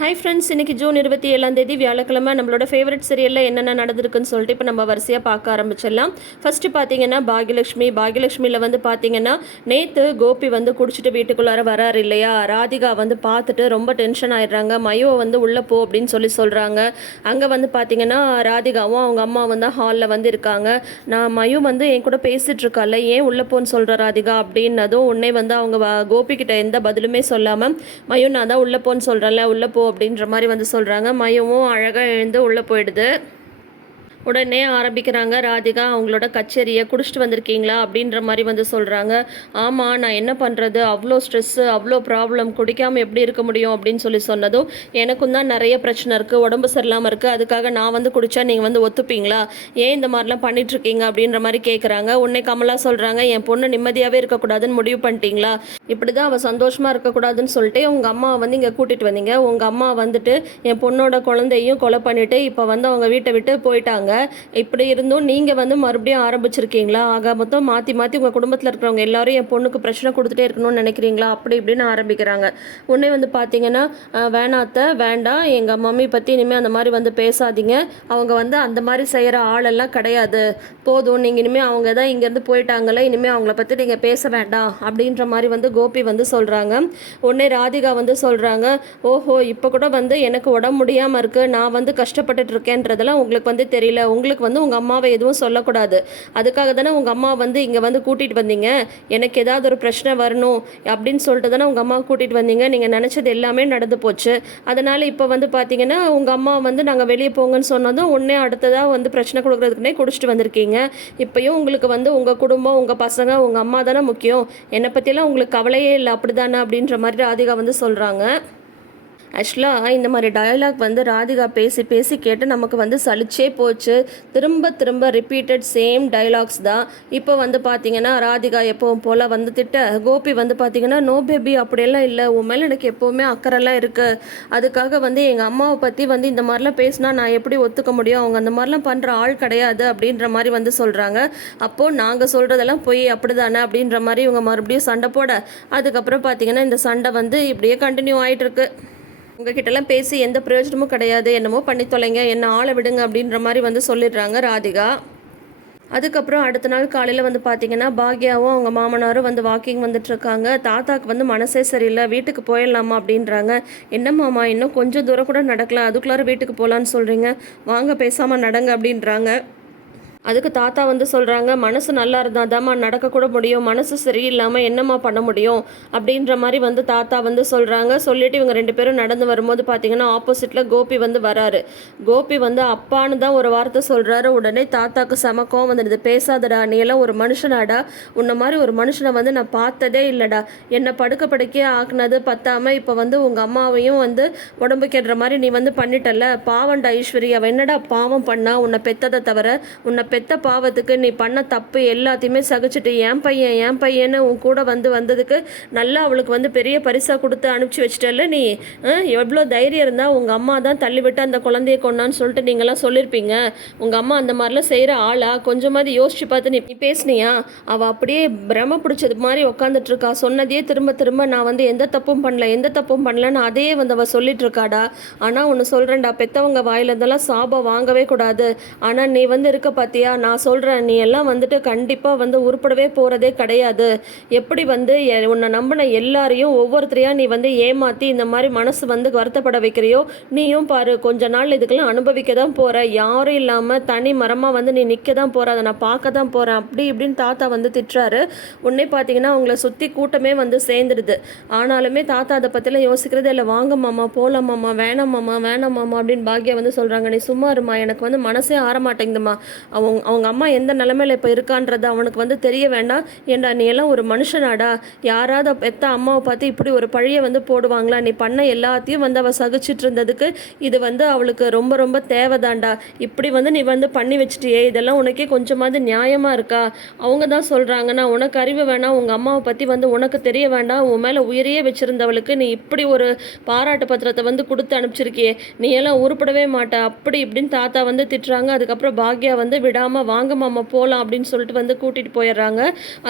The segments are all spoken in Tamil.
ஹாய் ஃப்ரெண்ட்ஸ் இன்னைக்கு ஜூன் இருபத்தி ஏழாம் தேதி வியாழக்கிழமை நம்மளோட ஃபேவரட் சீரியலில் என்னென்ன நடந்திருக்குன்னு சொல்லிட்டு இப்போ நம்ம வரிசையாக பார்க்க ஆரம்பிச்சிடலாம். ஃபஸ்ட்டு பார்த்தீங்கன்னா பாகியலட்சுமி. பாகியலட்சுமியில் வந்து பார்த்தீங்கன்னா நேற்று கோபி வந்து குடிச்சிட்டு வீட்டுக்குள்ளார வராரு இல்லையா? ராதிகா வந்து பார்த்துட்டு ரொம்ப டென்ஷன் ஆயிடுறாங்க. மயோ வந்து உள்ளே போ அப்படின்னு சொல்லி சொல்கிறாங்க அங்கே வந்து பார்த்தீங்கன்னா ராதிகாவும் அவங்க அம்மா வந்து ஹாலில் வந்து இருக்காங்க. நான் மயோ வந்து என் கூட பேசிகிட்டு இருக்கால ஏன் உள்ளே போன்னு சொல்கிற ராதிகா அப்படின்னதும் உடனே வந்து அவங்க கோபிக்கிட்ட எந்த பதிலுமே சொல்லாமல் மயோ நான் தான் உள்ளே போன்னு சொல்கிறேன்ல உள்ளே போ அப்படின்ற மாதிரி வந்து சொல்கிறாங்க மயமும் அழகாக எழுந்து உள்ளே போயிடுது. உடனே ஆரம்பிக்கிறாங்க ராதிகா அவங்களோட கச்சேரியை குடிச்சிட்டு வந்திருக்கீங்களா? அப்படின்ற மாதிரி வந்து சொல்கிறாங்க ஆமாம் நான் என்ன பண்ணுறது அவ்வளோ ஸ்ட்ரெஸ்ஸு அவ்வளோ ப்ராப்ளம் குடிக்காமல் எப்படி இருக்க முடியும்? அப்படின்னு சொல்லி சொன்னதும் எனக்கும் தான் நிறைய பிரச்சனை இருக்குது உடம்பு சரியில்லாமல் இருக்குது அதுக்காக நான் வந்து குடித்தா நீங்கள் வந்து ஒத்துப்பீங்களா? ஏன் இந்த மாதிரிலாம் பண்ணிகிட்ருக்கீங்க அப்படின்ற மாதிரி கேட்குறாங்க உன்னை கமலா சொல்கிறாங்க என் பொண்ணு நிம்மதியாகவே இருக்கக்கூடாதுன்னு முடிவு பண்ணிட்டீங்களா? இப்படி தான் அவள் சந்தோஷமாக இருக்கக்கூடாதுன்னு சொல்லிட்டு உங்கள் அம்மா வந்து இங்கே கூட்டிகிட்டு வந்தீங்க. உங்கள் அம்மா வந்துட்டு என் பொண்ணோட குழந்தையும் கொலை பண்ணிவிட்டு இப்போ வந்து அவங்க வீட்டை விட்டு போயிட்டாங்க. இப்படி இருந்தும் நீங்கள் வந்து மறுபடியும் ஆரம்பிச்சிருக்கீங்களா? ஆக மொத்தம் மாற்றி மாற்றி உங்கள் குடும்பத்தில் இருக்கிறவங்க எல்லாரும் என் பொண்ணுக்கு பிரச்சனை கொடுத்துட்டே இருக்கணும்னு நினைக்கிறீங்களா? அப்படி இப்படின்னு ஆரம்பிக்கிறாங்க. உடனே வந்து பார்த்தீங்கன்னா வேணாத்த வேண்டாம் எங்கள் மம்மி பற்றி இனிமேல் அந்த மாதிரி வந்து பேசாதீங்க. அவங்க வந்து அந்த மாதிரி செய்கிற ஆளெல்லாம் கிடையாது. போதும் நீங்கள் இனிமேல் அவங்க தான் இங்கேருந்து போயிட்டாங்களே இனிமேல் அவங்கள பற்றி நீங்கள் பேச வேண்டாம் அப்படின்ற மாதிரி வந்து கோபி வந்து சொல்கிறாங்க உடனே ராதிகா வந்து சொல்கிறாங்க ஓஹோ இப்போ கூட வந்து எனக்கு உடம்பு முடியாமல் இருக்குது நான் வந்து கஷ்டப்பட்டுட்டு இருக்கேன்றதெல்லாம் உங்களுக்கு வந்து தெரியல. உங்களுக்கு வந்து உங்கள் அம்மாவை எதுவும் சொல்லக்கூடாது. அதுக்காக தானே உங்கள் அம்மா வந்து இங்கே வந்து கூட்டிகிட்டு வந்தீங்க. எனக்கு ஏதாவது ஒரு பிரச்சனை வரணும் அப்படின்னு சொல்லிட்டு தானே உங்கள் அம்மா கூட்டிகிட்டு வந்தீங்க. நீங்கள் நினச்சது எல்லாமே நடந்து போச்சு. அதனால் இப்போ வந்து பார்த்தீங்கன்னா உங்கள் அம்மா வந்து நாங்கள் வெளியே போங்கன்னு சொன்னதும் உடனே அடுத்ததாக வந்து பிரச்சனை கொடுக்குறதுக்குனே குடிச்சிட்டு வந்திருக்கீங்க. இப்போயும் உங்களுக்கு வந்து உங்கள் குடும்பம் உங்கள் பசங்க உங்கள் அம்மா தானே முக்கியம். என்னை பற்றிலாம் உங்களுக்கு கவலையே இல்லை அப்படி தானே அப்படின்ற மாதிரி ராதிகா வந்து சொல்கிறாங்க ஆக்சுவலாக இந்த மாதிரி டயலாக் வந்து ராதிகா பேசி பேசி கேட்டு நமக்கு வந்து சலிச்சே போச்சு. திரும்ப திரும்ப ரிப்பீட்டட் சேம் டயலாக்ஸ் தான். இப்போ வந்து பார்த்தீங்கன்னா ராதிகா எப்பவும் போல் வந்து திட்ட கோபி வந்து பார்த்தீங்கன்னா நோ பேபி அப்படியெல்லாம் இல்லை. உன் மேலே எனக்கு எப்போவுமே அக்கறைலாம் இருக்குது அதுக்காக வந்து எங்கள் அம்மாவை பற்றி வந்து இந்த மாதிரிலாம் பேசினா நான் எப்படி ஒத்துக்க முடியும்? அவங்க அந்த மாதிரிலாம் பண்ணுற ஆள் கிடையாது அப்படின்ற மாதிரி வந்து சொல்கிறாங்க அப்போது நாங்கள் சொல்கிறதெல்லாம் போய் அப்படி தானே அப்படின்ற மாதிரி இவங்க மறுபடியும் சண்டை போட அதுக்கப்புறம் பார்த்தீங்கன்னா இந்த சண்டை வந்து இப்படியே கண்டினியூ ஆயிட்டு இருக்கு. உங்ககிட்டலாம் பேசி எந்த பிரயோஜனமும் கிடையாது. என்னமோ பண்ணி தொலைங்க. என்ன ஆளை விடுங்க அப்படின்ற மாதிரி வந்து சொல்லிடுறாங்க ராதிகா. அதுக்கப்புறம் அடுத்த நாள் காலையில் வந்து பார்த்தீங்கன்னா பாக்யாவும் அவங்க மாமனாரும் வந்து வாக்கிங் வந்துட்டுருக்காங்க. தாத்தாக்கு வந்து மனசே சரியில்லை. வீட்டுக்கு போயிடலாமா அப்படின்றாங்க. என்ன மாமா இன்னும் கொஞ்சம் தூரம் கூட நடக்கல. அதுக்குள்ளார வீட்டுக்கு போகலான்னு சொல்கிறீங்க வாங்க பேசாமல் நடங்க அப்படின்றாங்க. அதுக்கு தாத்தா வந்து சொல்கிறாங்க மனசு நல்லா இருந்தால் தாம்மா நடக்கக்கூட முடியும் மனசு சரியில்லாமல் என்னம்மா பண்ண முடியும்? அப்படின்ற மாதிரி வந்து தாத்தா வந்து சொல்கிறாங்க சொல்லிட்டு இவங்க ரெண்டு பேரும் நடந்து வரும்போது பார்த்தீங்கன்னா ஆப்போசிட்டில் கோபி வந்து வராரு. கோபி வந்து அப்பான்னு தான் ஒரு வார்த்தை சொல்கிறாரு உடனே தாத்தாக்கு சமக்கம் வந்துடுது. பேசாதடா நீ எல்லாம் ஒரு மனுஷனாடா. உன்ன மாதிரி ஒரு மனுஷனை வந்து நான் பார்த்ததே இல்லைடா. என்னை படுக்க படுக்கையே ஆக்குனது பத்தாமல் இப்போ வந்து உங்கள் அம்மாவையும் வந்து உடம்பு கெடுற மாதிரி நீ வந்து பண்ணிட்டல பாவண்டா ஈஸ்வரி. அவள் என்னடா பாவம் பண்ணா? உன்னை பெத்ததை தவிர உன்னை பெத்த பாவத்துக்கு நீ பண்ண தப்பு எல்லாத்தையுமே சகிச்சுட்டு என் பையன் என் பையன்னு உன் கூட வந்து வந்ததுக்கு நல்லா அவளுக்கு வந்து பெரிய பரிசா கொடுத்து அனுப்பிச்சி வச்சிட்டல நீ? எவ்வளோ தைரியம் இருந்தால் உங்கள் அம்மா தான் தள்ளிவிட்டு அந்த குழந்தைய கொண்டான்னு சொல்லிட்டு நீங்களாம் சொல்லியிருப்பீங்க உங்கள் அம்மா அந்த மாதிரிலாம் செய்கிற ஆளா? கொஞ்சமாவது யோசிச்சு பார்த்து நீ நீ பேசுனியா? அவள் அப்படியே பிரம பிடிச்சது மாதிரி உட்காந்துட்டு இருக்கா சொன்னதையே திரும்ப திரும்ப நான் வந்து எந்த தப்பும் பண்ணல எந்த தப்பும் பண்ணலன்னு அதையே வந்து அவள் சொல்லிட்டு இருக்காடா ஆனால் ஒன்று சொல்கிறேன்டா பெத்தவங்க வாயில இருந்தெல்லாம் சாபம் வாங்கவே கூடாது. ஆனால் நீ வந்து இருக்க பார்த்தியா நான் சொல்கிறேன் நீ எல்லாம் வந்துட்டு கண்டிப்பாக வந்து உருப்படவே போகிறதே கிடையாது. எப்படி வந்து எ- உன்னை நம்பின எல்லாரையும் ஒவ்வொருத்தரையாக நீ வந்து ஏமாற்றி இந்த மாதிரி மனசு வந்து வருத்தப்பட வைக்கிறியோ? நீயும் பாரு கொஞ்ச நாள் இதுக்கெல்லாம் அனுபவிக்க தான் போகிற யாரும் இல்லாமல் தனி மரமாக வந்து நீ நிற்க தான் போகிற அதை நான் பார்க்க தான் போகிறேன் அப்படி இப்படின்னு தாத்தா வந்து திட்டுறாரு. உன்னே பார்த்தீங்கன்னா அவங்கள சுற்றி கூட்டமே வந்து சேர்ந்துடுது. ஆனாலுமே தாத்தா அதை பற்றிலாம் யோசிக்கிறதே இல்லை. வாங்க மாமா போகலாம் மாமா வேணாம் மாமா வேணாம் மாமா அப்படின்னு பாக்யா வந்து சொல்கிறாங்க நீ சும்மா இருமா எனக்கு வந்து மனசே ஆற மாட்டேங்குதும்மா அவங்க அவங்க அம்மா எந்த நிலமையில இப்போ இருக்கான்றது அவனுக்கு வந்து தெரிய வேண்டாம். ஏண்டா நீ எல்லாம் ஒரு மனுஷனாடா. யாராவது பெத்த அம்மாவை பார்த்து இப்படி ஒரு பழியை வந்து போடுவாங்களா? நீ பண்ண எல்லாத்தையும் வந்து அவள் சகிச்சிட்டு இருந்ததுக்கு இது வந்து அவளுக்கு ரொம்ப ரொம்ப தேவைதான்டா. இப்படி வந்து நீ வந்து பண்ணி வச்சிட்டியே. இதெல்லாம் உனக்கே கொஞ்சமாவது நியாயமாக இருக்கா? அவங்க தான் சொல்கிறாங்கன்னா உனக்கு அறிவு வேணாம். உங்கள் அம்மாவை பற்றி வந்து உனக்கு தெரிய வேண்டாம். உன் மேலே உயிரையே வச்சுருந்தவளுக்கு நீ இப்படி ஒரு பாராட்டு பத்திரத்தை வந்து கொடுத்து அனுப்பிச்சிருக்கியே. நீ எல்லாம் உருப்படவே மாட்டா. அப்படி இப்படின்னு தாத்தா வந்து திட்டுறாங்க. அதுக்கப்புறம் பாக்யா வந்து விட விடாமல் வாங்க மாமா போகலாம் அப்படின்னு சொல்லிட்டு வந்து கூட்டிகிட்டு போயிடுறாங்க.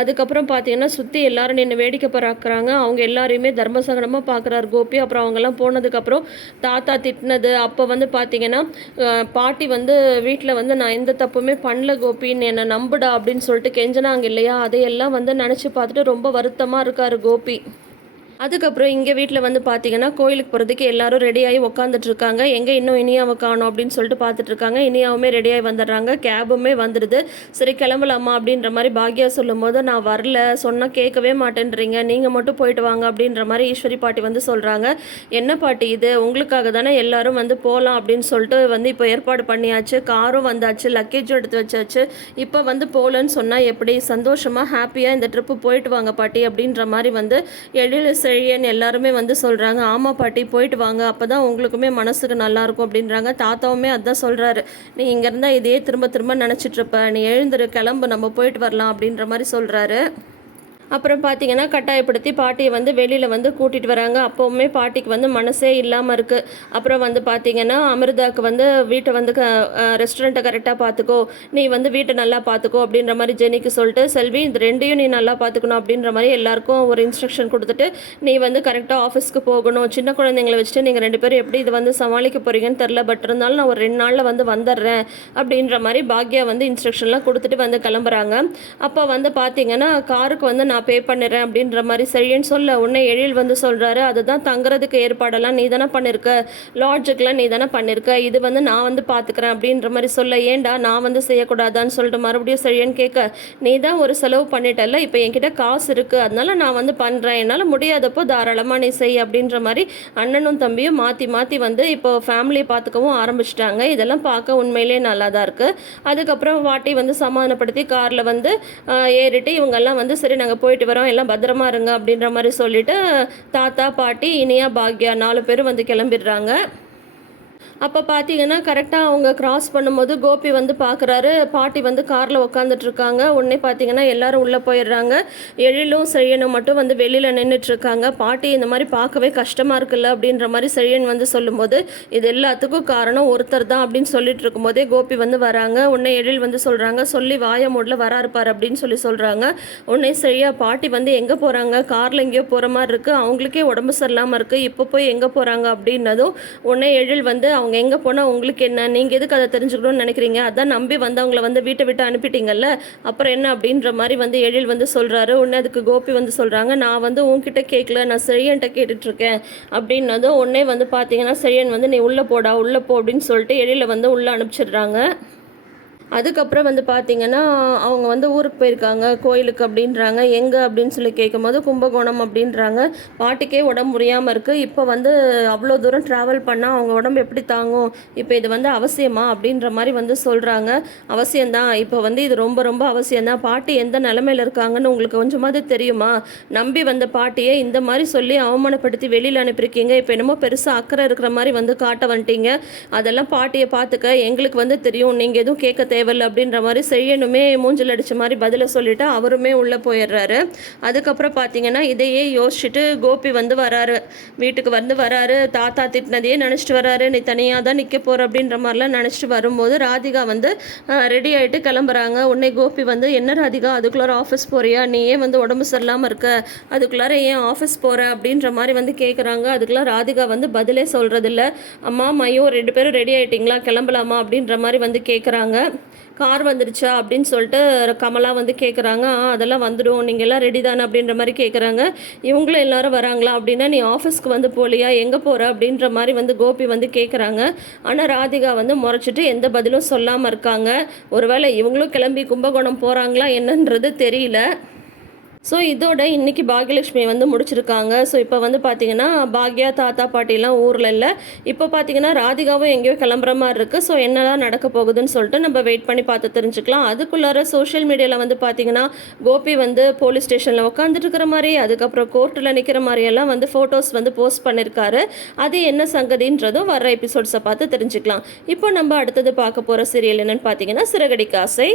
அதுக்கப்புறம் பார்த்தீங்கன்னா சுற்றி எல்லாரும் நின்று வேடிக்கை பார்க்குறாங்க. அவங்க எல்லாரையுமே தர்மசகனமாக பார்க்குறாரு கோபி. அப்புறம் அவங்கெல்லாம் போனதுக்கப்புறம் தாத்தா திட்டினது. அப்போ வந்து பார்த்தீங்கன்னா பாட்டி வந்து வீட்டில் வந்து நான் எந்த தப்புமே பண்ணல கோபின்னு என்னை நம்புடா அப்படின்னு சொல்லிட்டு கெஞ்சினாங்க இல்லையா? அதையெல்லாம் வந்து நினச்சி பார்த்துட்டு ரொம்ப வருத்தமாக இருக்காரு கோபி. அதுக்கப்புறம் இங்கே வீட்டில் வந்து பார்த்தீங்கன்னா கோயிலுக்கு போகிறதுக்கு எல்லாரும் ரெடியாகி உட்காந்துட்ருக்காங்க எங்கே இன்னும் இனியாவை காணும் அப்படின்னு சொல்லிட்டு பார்த்துட்டு இருக்காங்க இனியாவுமே ரெடியாகி வந்துடுறாங்க. கேபுமே வந்துடுது. சரி கிளம்பலாமா அப்படின்ற மாதிரி பாக்யா சொல்லும்போது நான் வரல. சொன்னால் கேட்கவே மாட்டேன்றீங்க. நீங்கள் மட்டும் போயிட்டு வாங்க அப்படின்ற மாதிரி ஈஸ்வரி பாட்டி வந்து சொல்கிறாங்க என்ன பாட்டி இது? உங்களுக்காக தானே எல்லாரும் வந்து போகலாம் அப்படின்னு சொல்லிட்டு வந்து இப்போ ஏற்பாடு பண்ணியாச்சு. காரும் வந்தாச்சு. லக்கேஜும் எடுத்து வச்சாச்சு. இப்போ வந்து போகலன்னு சொன்னால் எப்படி? சந்தோஷமாக ஹாப்பியாக இந்த ட்ரிப்பு போயிட்டு வாங்க பாட்டி அப்படின்ற மாதிரி வந்து எழில் செழியன் எல்லாருமே வந்து சொல்கிறாங்க ஆமாம் பாட்டி போயிட்டு வாங்க. அப்போ தான் உங்களுக்குமே மனசுக்கு நல்லாயிருக்கும் அப்படின்றாங்க. தாத்தாவுமே அதான் சொல்கிறாரு நீ இங்கே இருந்தால் இதையே திரும்ப திரும்ப நினச்சிட்ருப்ப நீ எழுந்துரு கிளம்பு நம்ம போயிட்டு வரலாம் அப்படின்ற மாதிரி சொல்கிறாரு அப்புறம் பார்த்தீங்கன்னா கட்டாயப்படுத்தி பாட்டியை வந்து வெளியில் வந்து கூட்டிகிட்டு வராங்க. அப்போவுமே பாட்டிக்கு வந்து மனசே இல்லாமல் இருக்குது அப்புறம் வந்து பார்த்தீங்கன்னா அமிர்தாக்கு வந்து வீட்டை வந்து க ரெஸ்டாரண்ட்டை கரெக்டாக பார்த்துக்கோ நீ வந்து வீட்டை நல்லா பார்த்துக்கோ அப்படின்ற மாதிரி ஜெனிக்கு சொல்லிட்டு செல்வி இந்த ரெண்டையும் நீ நல்லா பார்த்துக்கணும் அப்படின்ற மாதிரி எல்லாருக்கும் ஒரு இன்ஸ்ட்ரக்ஷன் கொடுத்துட்டு நீ வந்து கரெக்டாக ஆஃபீஸ்க்கு போகணும். சின்ன குழந்தைங்களை வச்சுட்டு நீங்கள் ரெண்டு பேரும் எப்படி இது வந்து சமாளிக்க போகிறீங்கன்னு தெரில பட் இருந்தாலும் நான் ஒரு ரெண்டு நாளில் வந்து வந்துடுறேன் அப்படின்ற மாதிரி பாக்யா வந்து இன்ஸ்ட்ரக்ஷன்லாம் கொடுத்துட்டு வந்து கிளம்புறாங்க. அப்போ வந்து பார்த்தீங்கன்னா காருக்கு வந்து நான் பே பண்ணுறேன் அப்படின்ற மாதிரி சரின்னு சொல்ல உடனே எழில் வந்து சொல்கிறாரு அதுதான் தங்குறதுக்கு ஏற்பாடெல்லாம் நீ தானே பண்ணியிருக்க லாட்ஜுக்கெலாம் நீ தானே பண்ணியிருக்க இது வந்து நான் வந்து பார்த்துக்கிறேன் அப்படின்ற மாதிரி சொல்ல ஏன்டா நான் வந்து செய்யக்கூடாதான்னு சொல்லிட்டு மறுபடியும் சரின்னு கேட்க நீ தான் ஒரு செலவு பண்ணிட்டல்ல இப்போ என்கிட்ட காசு இருக்குது அதனால நான் வந்து பண்ணுறேன் என்னால் முடியாதப்போ தாராளமாக நீ செய் அப்படின்ற மாதிரி அண்ணனும் தம்பியும் மாற்றி மாற்றி வந்து இப்போ ஃபேமிலியை பார்த்துக்கவும் ஆரம்பிச்சிட்டாங்க. இதெல்லாம் பார்க்க உண்மையிலேயே நல்லா தான் இருக்குது அதுக்கப்புறம் வாட்டி வந்து சமாதானப்படுத்தி காரில் வந்து ஏறிட்டு இவங்கெல்லாம் வந்து சரி நாங்கள் போயிட்டு வரோம் எல்லாம் பத்திரமா இருங்க அப்படின்ற மாதிரி சொல்லிட்டு தாத்தா பாட்டி இனியா பாக்யா நாலு பேரும் வந்து கிளம்பிடுறாங்க. அப்போ பார்த்தீங்கன்னா கரெக்டாக அவங்க கிராஸ் பண்ணும்போது கோபி வந்து பார்க்குறாரு பாட்டி வந்து காரில் உட்காந்துட்ருக்காங்க உடனே பார்த்தீங்கன்னா எல்லாரும் உள்ளே போயிடுறாங்க. எழிலும் செழியனும் மட்டும் வந்து வெளியில் நின்றுட்டு இருக்காங்க பாட்டி இந்த மாதிரி பார்க்கவே கஷ்டமாக இருக்குல்ல அப்படின்ற மாதிரி செழியன் வந்து சொல்லும்போது இது எல்லாத்துக்கும் காரணம் ஒருத்தர் தான் அப்படின்னு சொல்லிட்டு இருக்கும்போதே கோபி வந்து வராங்க. உடனே எழில் வந்து சொல்கிறாங்க சொல்லி வாய மூடில் வரா இருப்பார் அப்படின்னு சொல்லி சொல்கிறாங்க உடனே சரியா பாட்டி வந்து எங்கே போகிறாங்க காரில் எங்கேயோ போகிற மாதிரி இருக்குது அவங்களுக்கே உடம்பு சரியில்லாமல் இருக்குது இப்போ போய் எங்கே போகிறாங்க அப்படின்னதும் உடனே எழில் வந்து அவங்க எங்கே போனால் உங்களுக்கு என்ன? நீங்கள் எதுக்கு அதை தெரிஞ்சுக்கணும்னு நினைக்கிறீங்க? அதான் நம்பி வந்து அவங்கள வந்து வீட்டை விட்டு அனுப்பிட்டீங்கல்ல? அப்புறம் என்ன அப்படின்ற மாதிரி வந்து எழில் வந்து சொல்கிறாரு உடனே அதுக்கு கோபி வந்து சொல்கிறாங்க நான் வந்து உன்கிட்ட கேட்கல. நான் செழியன்ட்ட கேட்டுட்ருக்கேன். அப்படின்னதும் உடனே வந்து பார்த்தீங்கன்னா செழியன் வந்து நீ உள்ளே போடா உள்ளே போ அப்படின்னு சொல்லிட்டு எழில வந்து உள்ளே அனுப்பிச்சிடுறாங்க. அதுக்கப்புறம் வந்து பார்த்தீங்கன்னா அவங்க வந்து ஊருக்கு போயிருக்காங்க கோயிலுக்கு அப்படின்றாங்க எங்கே அப்படின்னு சொல்லி கேட்கும்போது கும்பகோணம் அப்படின்றாங்க. பாட்டிக்கே உடம்பு முடியாமல் இருக்குது இப்போ வந்து அவ்வளோ தூரம் ட்ராவல் பண்ணால் அவங்க உடம்பு எப்படி தாங்கும்? இப்போ இது வந்து அவசியமா? அப்படின்ற மாதிரி வந்து சொல்கிறாங்க அவசியம்தான். இப்போ வந்து இது ரொம்ப ரொம்ப அவசியம்தான். பாட்டி எந்த நிலமையில இருக்காங்கன்னு உங்களுக்கு கொஞ்சமாவது தெரியுமா? நம்பி வந்த பாட்டியை இந்த மாதிரி சொல்லி அவமானப்படுத்தி வெளியில் அனுப்பியிருக்கீங்க. இப்போ என்னமோ பெருசாக அக்கறை இருக்கிற மாதிரி வந்து காட்ட வந்துட்டீங்க. அதெல்லாம் பாட்டியை பார்த்துக்க. எங்களுக்கு வந்து தெரியும். நீங்கள் எதுவும் கேட்க சேவல் அப்படின்ற மாதிரி செய்யணுமே மூஞ்சில் அடித்த மாதிரி பதிலை சொல்லிவிட்டு அவருமே உள்ளே போயிடுறாரு. அதுக்கப்புறம் பார்த்தீங்கன்னா இதையே யோசிச்சுட்டு கோபி வந்து வராரு. வீட்டுக்கு வந்து வராரு. தாத்தா திட்டினதையே நினச்சிட்டு வராரு. நீ தனியாக தான் நிற்க போகிற அப்படின்ற மாதிரிலாம் நினச்சிட்டு வரும்போது ராதிகா வந்து ரெடி ஆகிட்டு கிளம்புறாங்க. உன்னை கோபி வந்து என்ன ராதிகா அதுக்குள்ளார ஆஃபீஸ் போறியா? நீ ஏன் வந்து உடம்பு சரியில்லாமல் இருக்க. அதுக்குள்ளார ஏன் ஆஃபீஸ் போகிற அப்படின்ற மாதிரி வந்து கேட்குறாங்க அதுக்குள்ள ராதிகா வந்து பதிலே சொல்கிறதில்ல அம்மா மையோ ரெண்டு பேரும் ரெடி ஆகிட்டிங்களா கிளம்பலாமா? அப்படின்ற மாதிரி வந்து கேட்குறாங்க கார் வந்துருச்சா அப்படின்னு சொல்லிட்டு கமலா வந்து கேட்குறாங்க ஆ அதெல்லாம் வந்துடும் நீங்கள் எல்லாம் ரெடி தானே அப்படின்ற மாதிரி கேட்குறாங்க இவங்களும் எல்லாரும் வராங்களா அப்படின்னா நீ ஆஃபீஸ்க்கு வந்து போலியா? எங்கே போகிற அப்படின்ற மாதிரி வந்து கோபி வந்து கேட்குறாங்க ஆனால் ராதிகா வந்து முறைச்சிட்டு எந்த பதிலும் சொல்லாமல் இருக்காங்க. ஒருவேளை இவங்களும் கிளம்பி கும்பகோணம் போகிறாங்களா என்னன்றது தெரியல. ஸோ இதோட இன்னைக்கு பாக்யலட்சுமி வந்து முடிச்சிருக்காங்க. ஸோ இப்போ வந்து பார்த்தீங்கன்னா பாக்யா தாத்தா பாட்டிலாம் ஊரில் இல்லை. இப்போ பார்த்தீங்கன்னா ராதிகாவும் எங்கேயோ கிளம்புற மாதிரி இருக்குது ஸோ என்னதான் நடக்க போகுதுன்னு சொல்லிட்டு நம்ம வெயிட் பண்ணி பார்த்து தெரிஞ்சுக்கலாம். அதுக்குள்ளார சோஷியல் மீடியாவில் வந்து பார்த்தீங்கன்னா கோபி வந்து போலீஸ் ஸ்டேஷனில் உட்காந்துட்டு இருக்கிற மாதிரி அதுக்கப்புறம் கோர்ட்டில் நிற்கிற மாதிரியெல்லாம் வந்து ஃபோட்டோஸ் வந்து போஸ்ட் பண்ணியிருக்காரு அது என்ன சங்கதின்றதும் வர்ற எபிசோட்ஸை பார்த்து தெரிஞ்சுக்கலாம். இப்போ நம்ம அடுத்தது பார்க்க போகிற சீரியல் என்னன்னு பார்த்தீங்கன்னா சிறகடி காசை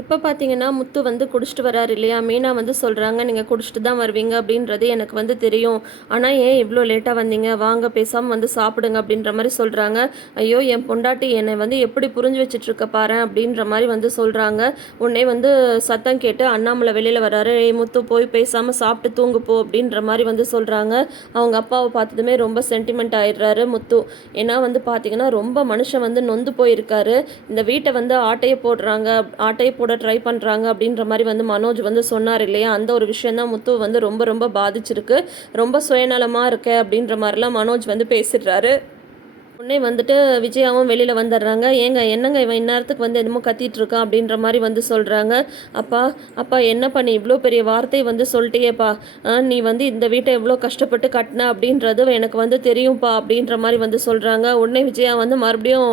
இப்போ பார்த்தீங்கன்னா முத்து வந்து குடிச்சிட்டு வராரு இல்லையா? மீனா வந்து சொல்கிறாங்க நீங்கள் குடிச்சிட்டு தான் வருவீங்க அப்படின்றது எனக்கு வந்து தெரியும். ஆனால் ஏன் இவ்வளோ லேட்டாக வந்தீங்க? வாங்க பேசாமல் வந்து சாப்பிடுங்க அப்படின்ற மாதிரி சொல்கிறாங்க ஐயோ என் பொண்டாட்டி என்னை வந்து எப்படி புரிஞ்சு வச்சுட்ருக்க பாரு அப்படின்ற மாதிரி வந்து சொல்கிறாங்க உன்னே வந்து சத்தம் கேட்டு அண்ணாமலை வெளியில் வராரு. ஏய் முத்து போய் பேசாமல் சாப்பிட்டு தூங்கு போ அப்படின்ற மாதிரி வந்து சொல்கிறாங்க அவங்க அப்பாவை பார்த்ததுமே ரொம்ப சென்டிமெண்ட் ஆயிடுறாரு முத்து. ஏன்னா வந்து பார்த்தீங்கன்னா ரொம்ப மனுஷன் வந்து நொந்து போயிருக்காரு. இந்த வீட்டை வந்து ஆட்டையை போடுறாங்க ஆட்டையை போட ட்ரை பண்ணுறாங்க அப்படின்ற மாதிரி வந்து மனோஜ் வந்து சொன்னார் இல்லையா? அந்த ஒரு விஷயம் தான் முத்து வந்து ரொம்ப ரொம்ப பாதிச்சிருக்கு. ரொம்ப சுயநலமாக இருக்க அப்படின்ற மாதிரிலாம் மனோஜ் வந்து பேசிடுறாரு. உடனே வந்துட்டு விஜயாவும் வெளியில் வந்துடுறாங்க. ஏங்க என்னங்க இவன் இந்நேரத்துக்கு வந்து என்னமோ கத்திட்டு இருக்கான் அப்படின்ற மாதிரி வந்து சொல்கிறாங்க அப்பா அப்பா என்ன பண்ணி இவ்வளோ பெரிய வார்த்தையை வந்து சொல்லிட்டேப்பா நீ வந்து இந்த வீட்டை எவ்வளோ கஷ்டப்பட்டு கட்டின அப்படின்றது எனக்கு வந்து தெரியும்ப்பா அப்படின்ற மாதிரி வந்து சொல்கிறாங்க உடனே விஜயா வந்து மறுபடியும்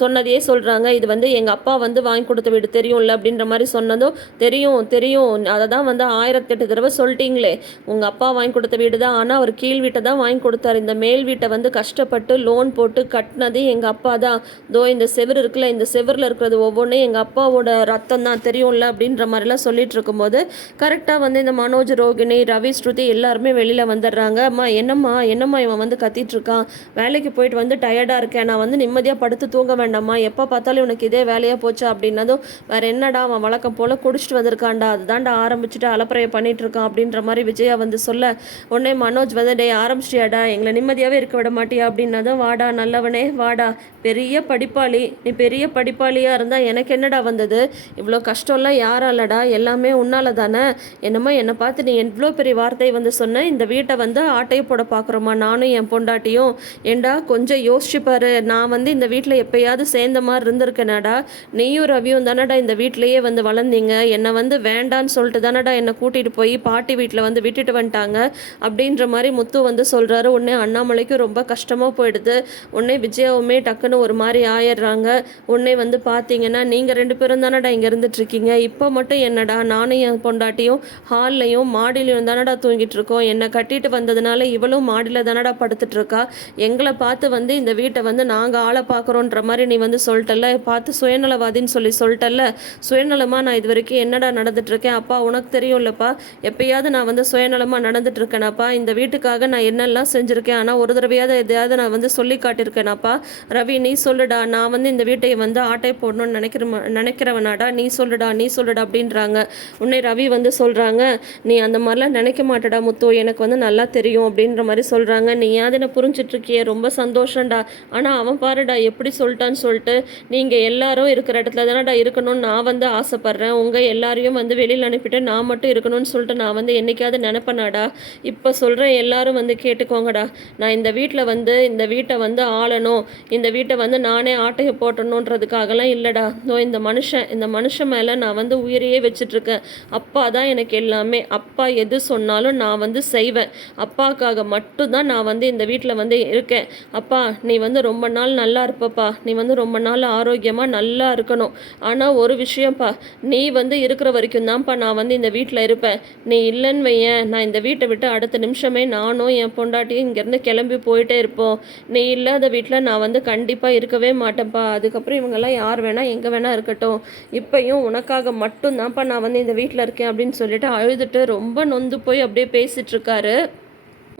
சொன்னதையே சொல்கிறாங்க இது வந்து எங்கள் அப்பா வந்து வாங்கி கொடுத்த வீடு தெரியும்ல அப்படின்ற மாதிரி சொன்னதும் தெரியும் தெரியும். அதை தான் வந்து ஆயிரத்தெட்டு தடவை சொல்லிட்டீங்களே. உங்கள் அப்பா வாங்கி கொடுத்த வீடு தான். ஆனால் அவர் கீழ் வீட்டை தான் வாங்கி கொடுத்தாரு. இந்த மேல் வீட்டை வந்து கஷ்டப்பட்டு லோன் போட்டு கட்டினது எங்கள் அப்பா தான். தோ இந்த செவர் இருக்குல்ல இந்த செவரில் இருக்கிறது ஒவ்வொன்றும் எங்கள் அப்பாவோட ரத்தம் தான் தெரியும்ல அப்படின்ற மாதிரிலாம் சொல்லிட்டு இருக்கும்போது கரெக்டாக வந்து இந்த மனோஜ் ரோகிணி ரவி ஸ்ருதி எல்லாருமே வெளியில் வந்துடுறாங்க. அம்மா என்னம்மா என்னம்மா இவன் வந்து கத்திட்டு இருக்கான்? வேலைக்கு போயிட்டு வந்து டயர்டாக இருக்கேன். நான் வந்து நிம்மதியாக படுத்து தூங்க வேண்டாம்மா. எப்போ பார்த்தாலும் இவனுக்கு இதே வேலையாக போச்சு அப்படின்னதும் வேற என்னடா அவன் வழக்கம் போல் குடிச்சிட்டு வந்திருக்கான்டா. அதுதான்டா ஆரம்பிச்சுட்டு அலப்பறையை பண்ணிட்டு இருக்கான் அப்படின்ற மாதிரி விஜயா வந்து சொல்ல உடனே மனோஜ் வந்து டே ஆரம்பிச்சிட்டியாடா? எங்களை நிம்மதியாகவே இருக்க விட மாட்டியா? அப்படின்னதும் வாடா நல்லவனே வாடா. பெரிய படிப்பாளி நீ பெரிய படிப்பாளியாக இருந்தால் எனக்கு என்னடா வந்தது? இவ்வளோ கஷ்டம்லாம் யாராலடா? எல்லாமே உன்னால தானே? என்னமோ என்னை பார்த்து நீ எவ்வளோ பெரிய வார்த்தை வந்து சொன்ன. இந்த வீட்டை வந்து ஆட்டையை போட பார்க்குறோமா? நானும் என் பொண்டாட்டியும். ஏண்டா கொஞ்சம் யோசிச்சுப்பாரு நான் வந்து இந்த வீட்டில் எப்பயாவது சேர்ந்த மாதிரி இருந்திருக்கேனாடா. நீயும் ரவியும் தானடா இந்த வீட்லேயே வந்து வளர்ந்தீங்க. என்னை வந்து வேண்டான்னு சொல்லிட்டு தானடா என்னை கூட்டிகிட்டு போய் பாட்டி வீட்டில் வந்து விட்டுட்டு வந்துட்டாங்க. அப்படின்ற மாதிரி முத்து வந்து சொல்கிறாரு உடனே அண்ணாமலைக்கும் ரொம்ப கஷ்டமாக போயிடுது. உடனே விஜயாவுமே டக்குன்னு ஒரு மாதிரி ஆயிடுறாங்க. உடனே வந்து பார்த்தீங்கன்னா நீங்கள் ரெண்டு பேரும் தானடா இங்கே இருந்துட்டுருக்கீங்க. இப்போ மட்டும் என்னடா நானும் என் பொண்டாட்டியும் ஹால்லையும் மாடிலையும் தானடா தூங்கிட்டு இருக்கோம். என்னை கட்டிட்டு வந்ததுனால இவளும் மாடியில் தானடா படுத்துட்ருக்கா எங்களை பார்த்து வந்து இந்த வீட்டை வந்து நாங்கள் ஆளை பார்க்குறோன்ற மாதிரி நீ வந்து சொல்லிட்டல்ல. பார்த்து சுயநலவாதின்னு சொல்லி சொல்லிட்டல்ல. சுயநலமாக நான் இது வரைக்கும் என்னடா நடந்துட்டுருக்கேன்? அப்பா உனக்கு தெரியும்லப்பா. எப்பயாவது நான் வந்து சுயநலமாக நடந்துட்டு இருக்கேனப்பா இந்த வீட்டுக்காக நான் என்னெல்லாம் செஞ்சுருக்கேன்? ஆனால் ஒரு தடவையாவது எதையாவது நான் வந்து சொல்லி காட்டியிருக்கேனாப்பா ரவி நீ சொல்லுடா நான் வந்து இந்த வீட்டை வந்து ஆட்டை போடணும்னு நினைக்கிற நினைக்கிறவனாடா. நீ சொல்லுடா நீ சொல்லுடா அப்படின்றாங்க. உன்னை ரவி வந்து சொல்கிறாங்க நீ அந்த மாதிரிலாம் நினைக்க மாட்டடா முத்து. எனக்கு வந்து நல்லா தெரியும் அப்படின்ற மாதிரி சொல்கிறாங்க நீ ஏன் என்ன புரிஞ்சிட்ருக்கியே? ரொம்ப சந்தோஷம்டா. ஆனால் அவன் பாருடா எப்படி சொல்லிட்டான்னு சொல்லிட்டு நீங்கள் எல்லாரும் இருக்கிற இடத்துல தானடா இருக்கணும்னு நான் வந்து ஆசைப்பட்றேன். உங்கள் எல்லாரையும் வந்து வெளியில் அனுப்பிட்டு நான் மட்டும் இருக்கணும்னு சொல்லிட்டு நான் வந்து என்னைக்காவது நினப்பனாடா. இப்போ சொல்கிறேன் எல்லாரும் வந்து கேட்டுக்கோங்கடா. நான் இந்த வீட்டில் வந்து இந்த வீட்டை வந்து ஆளணும். இந்த வீட்டை வந்து நானே ஆட்டையை போட்டணுன்றதுக்காகலாம் இல்லைடா. நோ இந்த மனுஷன் இந்த மனுஷன் மேலே நான் வந்து உயிரையே வச்சிட்ருக்கேன். அப்பா தான் எனக்கு எல்லாமே. அப்பா எது சொன்னாலும் நான் வந்து செய்வேன். அப்பாவுக்காக மட்டும்தான் நான் வந்து இந்த வீட்டில் வந்து இருக்கேன். அப்பா நீ வந்து ரொம்ப நாள் நல்லா இருப்பப்பா. நீ வந்து ரொம்ப நாள் ஆரோக்கியமாக நல்லா இருக்கணும். ஆனால் ஒரு விஷயம்ப்பா நீ வந்து இருக்கிற வரைக்கும் தான்ப்பா நான் வந்து இந்த வீட்டில் இருப்பேன். நீ இல்லைன்னு வையேன். நான் இந்த வீட்டை விட்டு அடுத்த நிமிஷமே நானும் என் பொண்டாட்டியும் இங்கேருந்து கிளம்பி போயிட்டே இருப்போம். நீ இல்லை இல்லாத வீட்டில் நான் வந்து கண்டிப்பாக இருக்கவே மாட்டேன்ப்பா. அதுக்கப்புறம் இவங்கெல்லாம் யார் வேணால் எங்கே வேணால் இருக்கட்டும். இப்பையும் உனக்காக மட்டும்தான்ப்பா நான் வந்து இந்த வீட்டில் இருக்கேன் அப்படின்னு சொல்லிட்டு அழுதுட்டு ரொம்ப நொந்து போய் அப்படியே பேசிகிட்ருக்காரு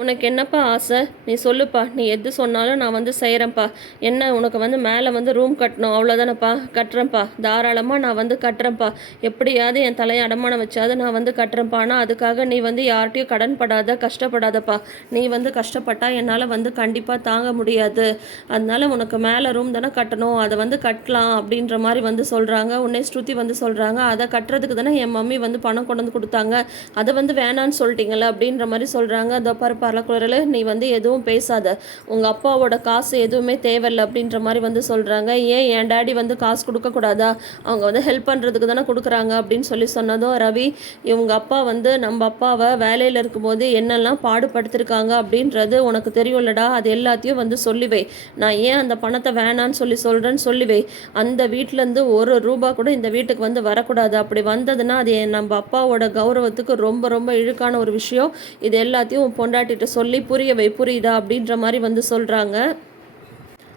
உனக்கு என்னப்பா ஆசை? நீ சொல்லுப்பா. நீ எது சொன்னாலும் நான் வந்து செய்கிறேன்ப்பா என்ன உனக்கு வந்து மேலே வந்து ரூம் கட்டணும். அவ்வளோதானப்பா கட்டுறேன்ப்பா. தாராளமாக நான் வந்து கட்டுறேன்ப்பா. எப்படியாவது என் தலையை அடமானம் வச்சாது நான் வந்து கட்டுறேன்ப்பா. ஆனால் அதுக்காக நீ வந்து யார்கிட்டயும் கடன் படாத கஷ்டப்படாதப்பா. நீ வந்து கஷ்டப்பட்டா என்னால் வந்து கண்டிப்பாக தாங்க முடியாது. அதனால உனக்கு மேலே ரூம் தானே கட்டணும். அதை வந்து கட்டலாம் அப்படின்ற மாதிரி வந்து சொல்கிறாங்க உன்னே ஸ்ருதி வந்து சொல்கிறாங்க அதை கட்டுறதுக்கு தானே என் மம்மி வந்து பணம் கொண்டு வந்து கொடுத்தாங்க. அதை வந்து வேணான்னு சொல்லிட்டீங்களே அப்படின்ற மாதிரி சொல்கிறாங்க அதோ பருப்பா. பரக்குறல நீ வந்து எதுவும் பேசாத. உங்கள் அப்பாவோட காசு எதுவுமே தேவையில்லை அப்படின்ற மாதிரி வந்து சொல்கிறாங்க ஏன் என் டேடி வந்து காசு கொடுக்கக்கூடாதா அவங்க வந்து ஹெல்ப் பண்ணுறதுக்கு தானே கொடுக்குறாங்க அப்படின்னு சொல்லி சொன்னதும் ரவி இவங்க அப்பா வந்து நம்ம அப்பாவை வேலையில் இருக்கும்போது என்னெல்லாம் பாடுபடுத்திருக்காங்க அப்படின்றது உனக்கு தெரியும்லடா. அது எல்லாத்தையும் வந்து சொல்லிவை. நான் ஏன் அந்த பணத்தை வேணான்னு சொல்லி சொல்கிறேன்னு சொல்லிவை. அந்த வீட்டிலேருந்து ஒரு ரூபா கூட இந்த வீட்டுக்கு வந்து வரக்கூடாது. அப்படி வந்ததுன்னா அது என் நம்ம அப்பாவோட கௌரவத்துக்கு ரொம்ப ரொம்ப இழுக்கான ஒரு விஷயம். இது எல்லாத்தையும் பொண்டாட்டி பொண்டாட்டிகிட்ட சொல்லி புரிய வை புரியுதா அப்படின்ற மாதிரி வந்து சொல்கிறாங்க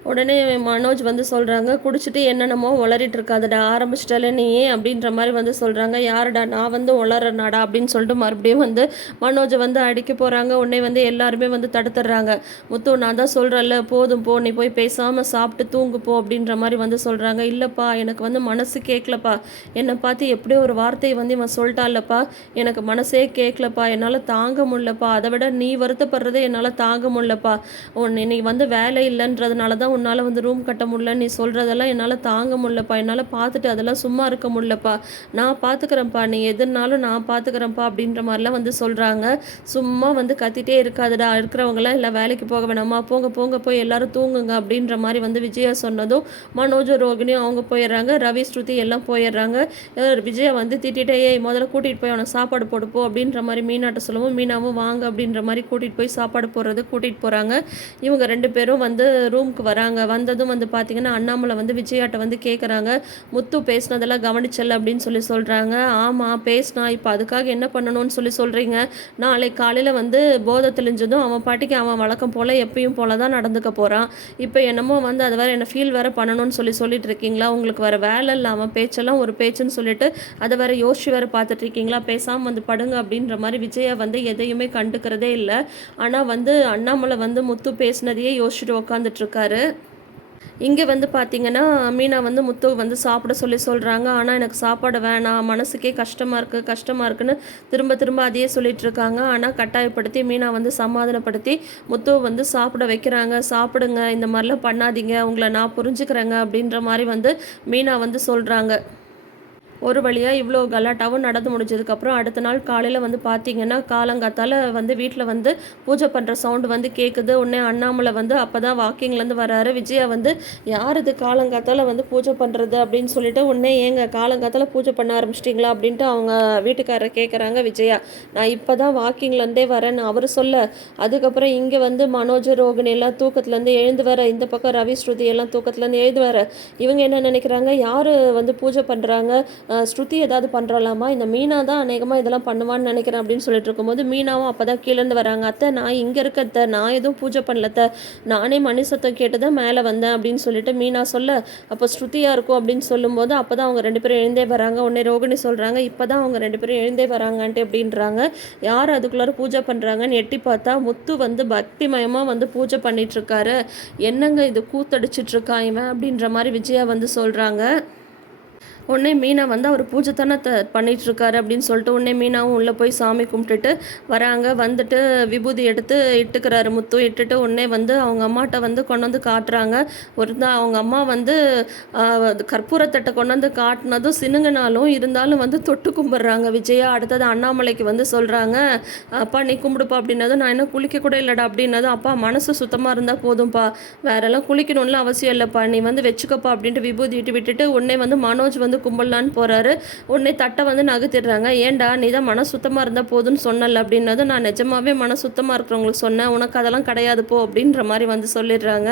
உடனே மனோஜ் வந்து சொல்கிறாங்க குடிச்சிட்டு என்னென்னமோ உளறிட்டு இருக்காதடா ஆரம்பிச்சிட்டாலே நீ அப்படின்ற மாதிரி வந்து சொல்கிறாங்க யாருடா நான் வந்து உளறனாடா அப்படின்னு சொல்லிட்டு மறுபடியும் வந்து மனோஜை வந்து அடிக்க போகிறாங்க உடனே வந்து எல்லாருமே வந்து தடுத்துடுறாங்க. முத்து நான் தான் சொல்கிறேன்ல போதும் போ நீ போய் பேசாமல் சாப்பிட்டு தூங்கு போ அப்படின்ற மாதிரி வந்து சொல்கிறாங்க இல்லைப்பா எனக்கு வந்து மனசு கேட்கலப்பா என்னை பார்த்து எப்படியோ ஒரு வார்த்தையை வந்து இவன் சொல்லிட்டான்லப்பா. எனக்கு மனசே கேட்கலப்பா என்னால் தாங்க முடியலப்பா. அதை விட நீ வருத்தப்படுறதே என்னால் தாங்க முடியலப்பா. உன் இன்னைக்கு வந்து வேலை இல்லைன்றதுனால தான் உன்னால் வந்து ரூம் கட்ட முடியல நீ சொல்கிறதெல்லாம் என்னால் தாங்க முடியலப்பா. என்னால் பார்த்துட்டு அதெல்லாம் சும்மா இருக்க முடியலப்பா. நான் பார்த்துக்கிறேன்ப்பா. நீ எதுனாலும் நான் பார்த்துக்கிறேன்ப்பா அப்படின்ற மாதிரிலாம் வந்து சொல்கிறாங்க சும்மா வந்து கத்திட்டே இருக்காதுடா. இருக்கிறவங்களாம் இல்லை வேலைக்கு போக வேணாமா. போங்க போங்க போய் எல்லாரும் தூங்குங்க அப்படின்ற மாதிரி வந்து விஜயா சொன்னதும் மனோஜ் ரோகிணியும் அவங்க போயிடுறாங்க. ரவி ஸ்ருதி எல்லாம் போயிடுறாங்க. விஜயா வந்து திட்டிட்டே முதல்ல கூட்டிகிட்டு போய் அவனை சாப்பாடு போடுப்போ அப்படின்ற மாதிரி மீனாட்ட சொல்லவும் மீனாவும் வாங்க அப்படின்ற மாதிரி கூட்டிகிட்டு போய் சாப்பாடு போடுறது கூட்டிகிட்டு போகிறாங்க இவங்க ரெண்டு பேரும் வந்து ரூமுக்கு வராங்க. வந்ததும் வந்து பார்த்திங்கன்னா அண்ணாமலை வந்து விஜயாட்ட வந்து கேட்குறாங்க முத்து பேசினதெல்லாம் கவனிச்சல அப்படின்னு சொல்லி சொல்கிறாங்க ஆமாம் பேசினா இப்போ அதுக்காக என்ன பண்ணணும்னு சொல்லி சொல்கிறீங்க நாளைக்கு காலையில் வந்து போதை தெளிஞ்சதும் அவன் பாட்டிக்கு அவன் வழக்கம் போல் எப்பயும் போல தான் நடந்துக்க போகிறான் இப்போ என்னமோ வந்து அது வேற என்ன ஃபீல் வேற பண்ணணும்னு சொல்லி சொல்லிட்டு இருக்கீங்களா? உங்களுக்கு வேறு வேலை இல்லாமல் பேச்செல்லாம் ஒரு பேச்சுன்னு சொல்லிட்டு அதை வேற யோசிச்சு வேற பார்த்துட்டு இருக்கீங்களா? பேசாமல் வந்து படுங்க அப்படின்ற மாதிரி விஜயா வந்து எதையுமே கண்டுக்கிறதே இல்லை. ஆனால் வந்து அண்ணாமலை வந்து முத்து பேசினதையே யோசிச்சுட்டு உட்காந்துட்ருக்காரு இங்கே வந்து பார்த்தீங்கன்னா மீனா வந்து முத்து வந்து சாப்பிட சொல்லி சொல்கிறாங்க ஆனால் எனக்கு சாப்பாடு வேணாம். மனசுக்கே கஷ்டமாக இருக்குது கஷ்டமாக இருக்குன்னு திரும்ப திரும்ப அதையே சொல்லிட்டு இருக்காங்க. ஆனால் கட்டாயப்படுத்தி மீனா வந்து சமாதானப்படுத்தி முத்துவை வந்து சாப்பிட வைக்கிறாங்க. சாப்பிடுங்க இந்த மாதிரிலாம் பண்ணாதீங்க. உங்களை நான் புரிஞ்சுக்கிறேங்க அப்படின்ற மாதிரி வந்து மீனா வந்து சொல்கிறாங்க ஒரு வழியாக இவ்வளோ கலாட்டாவும் நடந்து முடிஞ்சதுக்கப்புறம் அடுத்த நாள் காலையில் வந்து பார்த்தீங்கன்னா காலங்காத்தால் வந்து வீட்டில் வந்து பூஜை பண்ணுற சவுண்டு வந்து கேட்குது உடனே அண்ணாமலை வந்து அப்போ தான் வாக்கிங்லேருந்து வராரு. விஜயா வந்து யார் இது காலங்காத்தால் வந்து பூஜை பண்ணுறது அப்படின்னு சொல்லிட்டு உடனே ஏங்க காலங்காத்தால் பூஜை பண்ண ஆரம்பிச்சிட்டிங்களா? அப்படின்ட்டு அவங்க வீட்டுக்காரர் கேட்குறாங்க விஜயா. நான் இப்போ தான் வாக்கிங்லேருந்தே வரேன்னு அவர் சொல்ல அதுக்கப்புறம் இங்கே வந்து மனோஜ் ரோகிணி எல்லாம் தூக்கத்துலேருந்து எழுந்து வர இந்த பக்கம் ரவி ஸ்ருதி எல்லாம் தூக்கத்துலேருந்து எழுந்து வர இவங்க என்ன நினைக்கிறாங்க? யார் வந்து பூஜை பண்ணுறாங்க ஸ்ருதி ஏதாவது பண்ணுறலாமா இந்த மீனா தான் அநேகமாக இதெல்லாம் பண்ணுவான்னு நினைக்கிறேன் அப்படின்னு சொல்லிட்டு இருக்கும்போது மீனாவும் அப்போ தான் கீழேருந்து வராங்க. அத்தை நான் இங்கே இருக்கத்த நான் எதுவும் பூஜை பண்ணலத்த நானே மணி சத்தம் கேட்டு தான் மேலே வந்தேன் அப்படின்னு சொல்லிட்டு மீனா சொல்ல அப்போ ஸ்ருதியாக இருக்கும் அப்படின்னு சொல்லும்போது அப்போ தான் அவங்க ரெண்டு பேரும் எழுந்தே வராங்க. உடனே ரோகிணி சொல்கிறாங்க இப்போ தான் அவங்க ரெண்டு பேரும் எழுந்தே வராங்கன்ட்டு அப்படின்றாங்க. யார் அதுக்குள்ளார பூஜை பண்ணுறாங்கன்னு எட்டி பார்த்தா முத்து வந்து பக்திமயமாக வந்து பூஜை பண்ணிட்டு இருக்காரு. என்னங்க இது? கூத்தடிச்சிட்டு இவன் அப்படின்ற மாதிரி விஜயா வந்து சொல்கிறாங்க உடனே மீனா வந்து அவர் பூஜை தானே த பண்ணிகிட்ருக்காரு அப்படின்னு சொல்லிட்டு உடனே மீனாவும் உள்ளே போய் சாமி கும்பிட்டுட்டு வராங்க. வந்துட்டு விபூதி எடுத்து இட்டுக்கிறாரு முத்து. இட்டுட்டு உடனே வந்து அவங்க அம்மாட்ட வந்து கொண்டு வந்து காட்டுறாங்க. ஒரு தான் அவங்க அம்மா வந்து அது கற்பூரத்தட்டை கொண்டு வந்து காட்டினதும் சினுங்கினாலும் இருந்தாலும் வந்து தொட்டு கும்பிட்றாங்க. விஜயா அடுத்தது அண்ணாமலைக்கு வந்து சொல்கிறாங்க அப்பா நீ கும்பிடுப்பா அப்படின்னதும் நான் இன்னும் குளிக்க கூட இல்லைடா அப்படின்னதும் அப்பா மனசு சுத்தமாக இருந்தால் போதும்ப்பா வேறெல்லாம் குளிக்கணும்னு அவசியம் இல்லைப்பா. நீ வந்து வச்சுக்கப்பா அப்படின்ட்டு விபூதி இட்டு விட்டுட்டு உடனே வந்து மனோஜ் வந்து கும்பிடலான்னு போகிறாரு உடனே தட்டை வந்து நகர்த்திடுறாங்க ஏன்டா நீ தான் மன சுத்தமாக இருந்தால் போதும்னு சொன்னல அப்படின்னதும் நான் நிஜமாவே மன சுத்தமாக இருக்கிறவங்களுக்கு சொன்னேன். உனக்கு அதெல்லாம் கிடையாது போ அப்படின்ற மாதிரி வந்து சொல்லிடுறாங்க.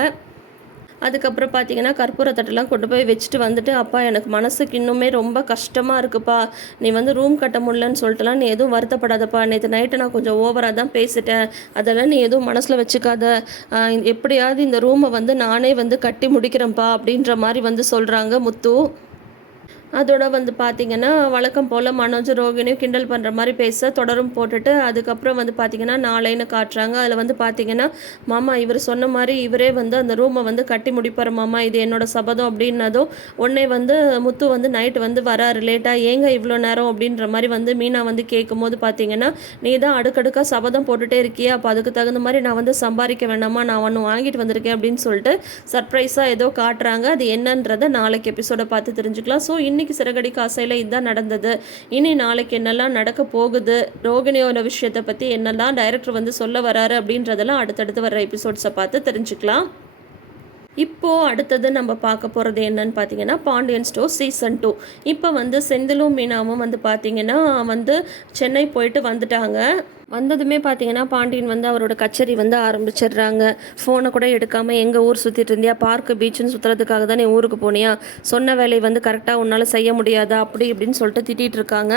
அதுக்கப்புறம் பார்த்தீங்கன்னா கற்பூர தட்டெல்லாம் கொண்டு போய் வச்சுட்டு வந்துட்டு அப்பா எனக்கு மனசுக்கு இன்னுமே ரொம்ப கஷ்டமாக இருக்குப்பா. நீ வந்து ரூம் கட்ட முடியலன்னு சொல்லிட்டுலாம் நீ எதுவும் வருத்தப்படாதப்பா. நேற்று நைட்டு நான் கொஞ்சம் ஓவராக தான் பேசிட்டேன். அதெல்லாம் நீ எதுவும் மனசில் வச்சுக்காத. எப்படியாவது இந்த ரூமை வந்து நானே வந்து கட்டி முடிக்கிறேன்ப்பா அப்படின்ற மாதிரி வந்து சொல்கிறாங்க முத்து. அதோட வந்து பார்த்தீங்கன்னா வழக்கம் போல் மனோஜ் ரோகிணியும் கிண்டல் பண்ணுற மாதிரி பேச தொடரும் போட்டுட்டு அதுக்கப்புறம் வந்து பார்த்தீங்கன்னா நாளைன்னு காட்டுறாங்க. அதில் வந்து பார்த்தீங்கன்னா மாமா இவர் சொன்ன மாதிரி இவரே வந்து அந்த ரூமை வந்து கட்டி முடிப்பார் மாமா. இது என்னோட சபதம் அப்படின்னதும் உடனே வந்து முத்து வந்து நைட்டு வந்து வராரு. லேட்டாக ஏங்க இவ்வளோ நேரம்? அப்படின்ற மாதிரி வந்து மீனா வந்து கேட்கும்போது பார்த்தீங்கன்னா நீ தான் அடுக்கடுக்காக சபதம் போட்டுகிட்டே இருக்கியா? அப்போ அதுக்கு தகுந்த மாதிரி நான் வந்து சம்பாதிக்க வேண்டாமா? நான் ஒன்று வாங்கிட்டு வந்திருக்கேன் அப்படின்னு சொல்லிட்டு சர்ப்ரைஸாக ஏதோ காட்டுறாங்க. அது என்னன்றதை நாளைக்கு எபிசோட பார்த்து தெரிஞ்சுக்கலாம். ஸோ இன்னைக்கு சிறகடி காசையில் இதுதான் நடந்தது. இனி நாளைக்கு என்னெல்லாம் நடக்க போகுது? ரோகிணியோட விஷயத்தை பற்றி என்னெல்லாம் டைரக்டர் வந்து சொல்ல வராரு அப்படின்றதெல்லாம் அடுத்தடுத்து வர எபிசோட்ஸை பார்த்து தெரிஞ்சுக்கலாம். இப்போ அடுத்தது நம்ம பார்க்க போகிறது என்னன்னு பார்த்தீங்கன்னா பாண்டியன் ஸ்டோர் சீசன் டூ இப்போ வந்து செந்திலும் மீனாவும் வந்து பார்த்தீங்கன்னா வந்து சென்னை போயிட்டு வந்துட்டாங்க. வந்ததுமே பார்த்தீங்கன்னா பாண்டியன் வந்து அவரோட கச்சேரி வந்து ஆரம்பிச்சிடுறாங்க. ஃபோனை கூட எடுக்காமல் எங்கள் ஊர் சுற்றிட்டு இருந்தியா? பார்க்கு பீச்சுன்னு சுற்றுறதுக்காக தான் நீ ஊருக்கு போனியா? சொன்ன வேலையை வந்து கரெக்டாக உன்னால் செய்ய முடியாதா? அப்படி இப்படின்னு சொல்லிட்டு திட்டிகிட்டு இருக்காங்க.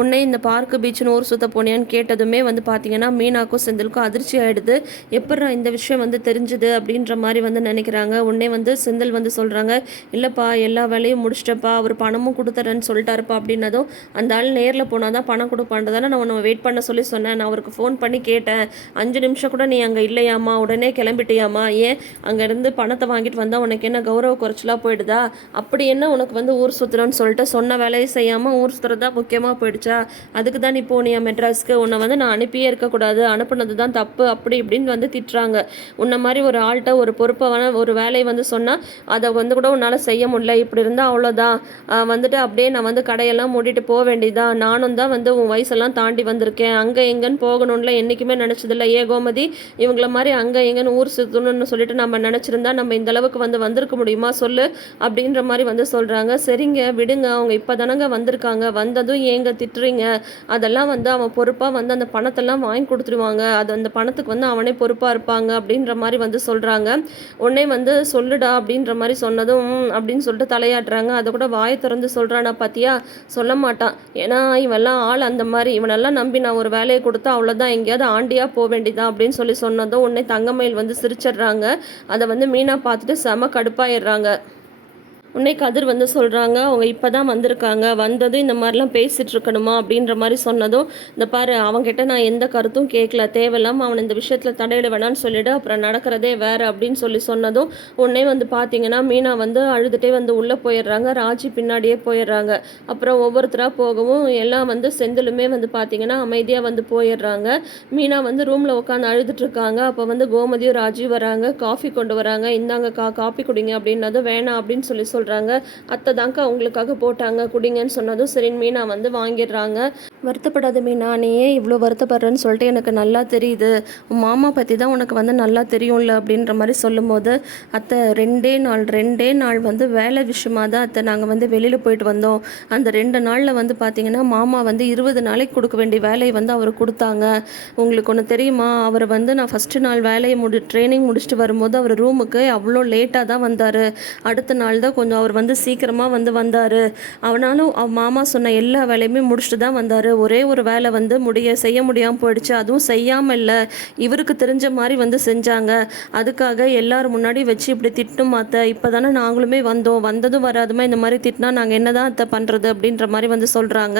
உன்னே இந்த பார்க்கு பீச்சுன்னு ஊர் சுற்ற போனியான்னு கேட்டதுமே வந்து பார்த்தீங்கன்னா மீனாக்கும் செந்திலுக்கும் அதிர்ச்சி ஆகிடுது எப்பட்றா இந்த விஷயம் வந்து தெரிஞ்சுது? அப்படின்ற மாதிரி வந்து நினைக்கிறாங்க. உன்னே வந்து செந்தில் வந்து சொல்கிறாங்க இல்லைப்பா எல்லா வேலையும் முடிச்சிட்டப்பா அவர் பணமும் கொடுத்துறேன்னு சொல்லிட்டாருப்பா அப்படின்னதும் அந்த ஆள் நேரில் போனால் தான் பணம் கொடுப்பான்றதால நான் உன்னை வெயிட் பண்ண சொல்லி சொன்னேன். நான் அவருக்கு ஃபோன் பண்ணி கேட்டேன். அஞ்சு நிமிஷம் கூட நீ அங்கே இல்லையாம்மா? உடனே கிளம்பிட்டியாம்மா? ஏன்? அங்கேருந்து பணத்தை வாங்கிட்டு வந்தால் உனக்கு என்ன கௌரவ குறைச்சலாக போயிடுதா? அப்படி என்ன உனக்கு வந்து ஊர் சுற்றுறோன்னு சொல்லிட்டு சொன்ன வேலையை செய்யாமல் ஊர் சுற்றுறது தான் முக்கியமாக போயிடுச்சா? அதுக்கு தான் நீ போனியா மெட்ராஸ்க்கு உன்னை வந்து நான் அனுப்பியே இருக்கக்கூடாது. அனுப்புனது தான் தப்பு அப்படி இப்படின்னு வந்து திட்டுறாங்க. உன்னை மாதிரி ஒரு ஆள்கிட்ட ஒரு பொறுப்பான ஒரு வேலையை வந்து சொன்னால் அதை வந்து கூட உன்னால் செய்ய முடியல. இப்படி இருந்தால் அவ்வளோதான் வந்துட்டு அப்படியே நான் வந்து கடையெல்லாம் மூடிட்டு போக வேண்டியதான் நானும் தான் வந்து உன் வயசெல்லாம் தாண்டி வந்திருக்கேன். அங்கே எங்கேன்னு போகணும்ல என்றைக்குமே நினச்சதில்ல. ஏ கோமதி இவங்கள மாதிரி அங்கே எங்கேன்னு ஊர் சுற்றணும்னு சொல்லிட்டு நம்ம நினச்சிருந்தா நம்ம இந்த அளவுக்கு வந்து வந்திருக்க முடியுமா? சொல்லு அப்படின்ற மாதிரி வந்து சொல்கிறாங்க சரிங்க விடுங்க. அவங்க இப்போ தானங்க வந்திருக்காங்க. வந்ததும் ஏங்க திட்டுறீங்க? அதெல்லாம் வந்து அவன் பொறுப்பாக வந்து அந்த பணத்தெல்லாம் வாங்கி கொடுத்துருவாங்க. அது அந்த பணத்துக்கு வந்து அவனே பொறுப்பாக இருப்பாங்க அப்படின்ற மாதிரி வந்து சொல்கிறாங்க உடனே வந்து சொல்லுடா அப்படின்ற மாதிரி சொன்னதும் அப்படின்னு சொல்லிட்டு தலையாட்டுறாங்க. அதை கூட வாயை திறந்து சொல்கிறானா பார்த்தியா சொல்ல மாட்டான். ஏன்னா இவெல்லாம் ஆள் அந்த மாதிரி. இவனெல்லாம் நம்பி நான் ஒரு வேலையை கொடுத்தா அவ்வளோதான் எங்கேயாவது ஆண்டியாக போக வேண்டியதான் அப்படின்னு சொல்லி சொன்னதும் உடனே தங்கமயில் வந்து சிரிச்சிடுறாங்க. அதை வந்து மீனா பார்த்துட்டு செம கடுப்பாயிடுறாங்க. உன்னை கதிர் வந்து சொல்கிறாங்க அவங்க இப்போ தான் வந்திருக்காங்க வந்ததும் இந்த மாதிரிலாம் பேசிகிட்டு இருக்கணுமா அப்படின்ற மாதிரி சொன்னதும் இந்த பாரு அவங்ககிட்ட நான் எந்த கருத்தும் கேட்கல தேவையில்லாமல் அவன் இந்த விஷயத்தில் தடையிட வேணான்னு சொல்லிவிடு அப்புறம் நடக்கிறதே வேறு அப்படின்னு சொல்லி சொன்னதும் உடனே வந்து பார்த்தீங்கன்னா மீனா வந்து அழுதுகிட்டே வந்து உள்ளே போயிடுறாங்க ராஜி பின்னாடியே போயிடுறாங்க. அப்புறம் ஒவ்வொருத்தராக போகவும் எல்லாம் வந்து செந்திலுமே வந்து பார்த்தீங்கன்னா அமைதியாக வந்து போயிடுறாங்க. மீனா வந்து ரூமில் உட்காந்து அழுதுட்ருக்காங்க அப்போ வந்து கோமதியும் ராஜி வராங்க. காஃபி கொண்டு வராங்க. இந்தாங்க கா காஃபி குடிங்க அப்படின்னதும் வேணாம் அப்படின்னு சொல்லி சொல்கிறாங்க அத்தை தாங்க உங்களுக்காக போட்டாங்க. குடிங்கன்னு சொன்னதும் சரின்னு மீனா வந்து வாங்கிடுறாங்க. வருத்தப்படாத மீனா நீ ஏன் இவ்வளோ வருத்தப்படுறேன்னு சொல்லிட்டு எனக்கு நல்லா தெரியுது. உன் மாமா பற்றி தான் உனக்கு வந்து நல்லா தெரியும்ல அப்படின்ற மாதிரி சொல்லும்போது அத்தை ரெண்டே நாள் ரெண்டே நாள் வந்து வேலை விஷயமா தான் அத்தை நாங்கள் வந்து வெளியில் போயிட்டு வந்தோம். அந்த ரெண்டு நாளில் வந்து பார்த்தீங்கன்னா மாமா வந்து இருபது நாளைக்கு கொடுக்க வேண்டிய வேலையை வந்து அவர் கொடுத்தாங்க. உங்களுக்கு ஒன்று தெரியுமா? அவர் வந்து நான் ஃபஸ்ட்டு நாள் வேலையை முடி ட்ரைனிங் முடிச்சுட்டு வரும்போது அவர் ரூமுக்கு அவ்வளோ லேட்டாக தான் வந்தார். அடுத்த நாள் தான் கொஞ்சம் அவர் வந்து சீக்கிரமாக வந்து வந்தார். அவனாலும் அவ மாமா சொன்ன எல்லா வேலையுமே முடிச்சுட்டு தான் வந்தார். ஒரே ஒரு வேலை வந்து முடிய செய்ய முடியாமல் போயிடுச்சு. அதுவும் செய்யாமல் இல்லை. இவருக்கு தெரிஞ்ச மாதிரி வந்து செஞ்சாங்க. அதுக்காக எல்லாரும் முன்னாடி வச்சு இப்படி திட்டும் மாத்த இப்போ தானே நாங்களுமே வந்தோம். வந்ததும் வராதுமா? இந்த மாதிரி திட்டினா நாங்கள் என்ன தான் அத்தை பண்ணுறது அப்படின்ற மாதிரி வந்து சொல்கிறாங்க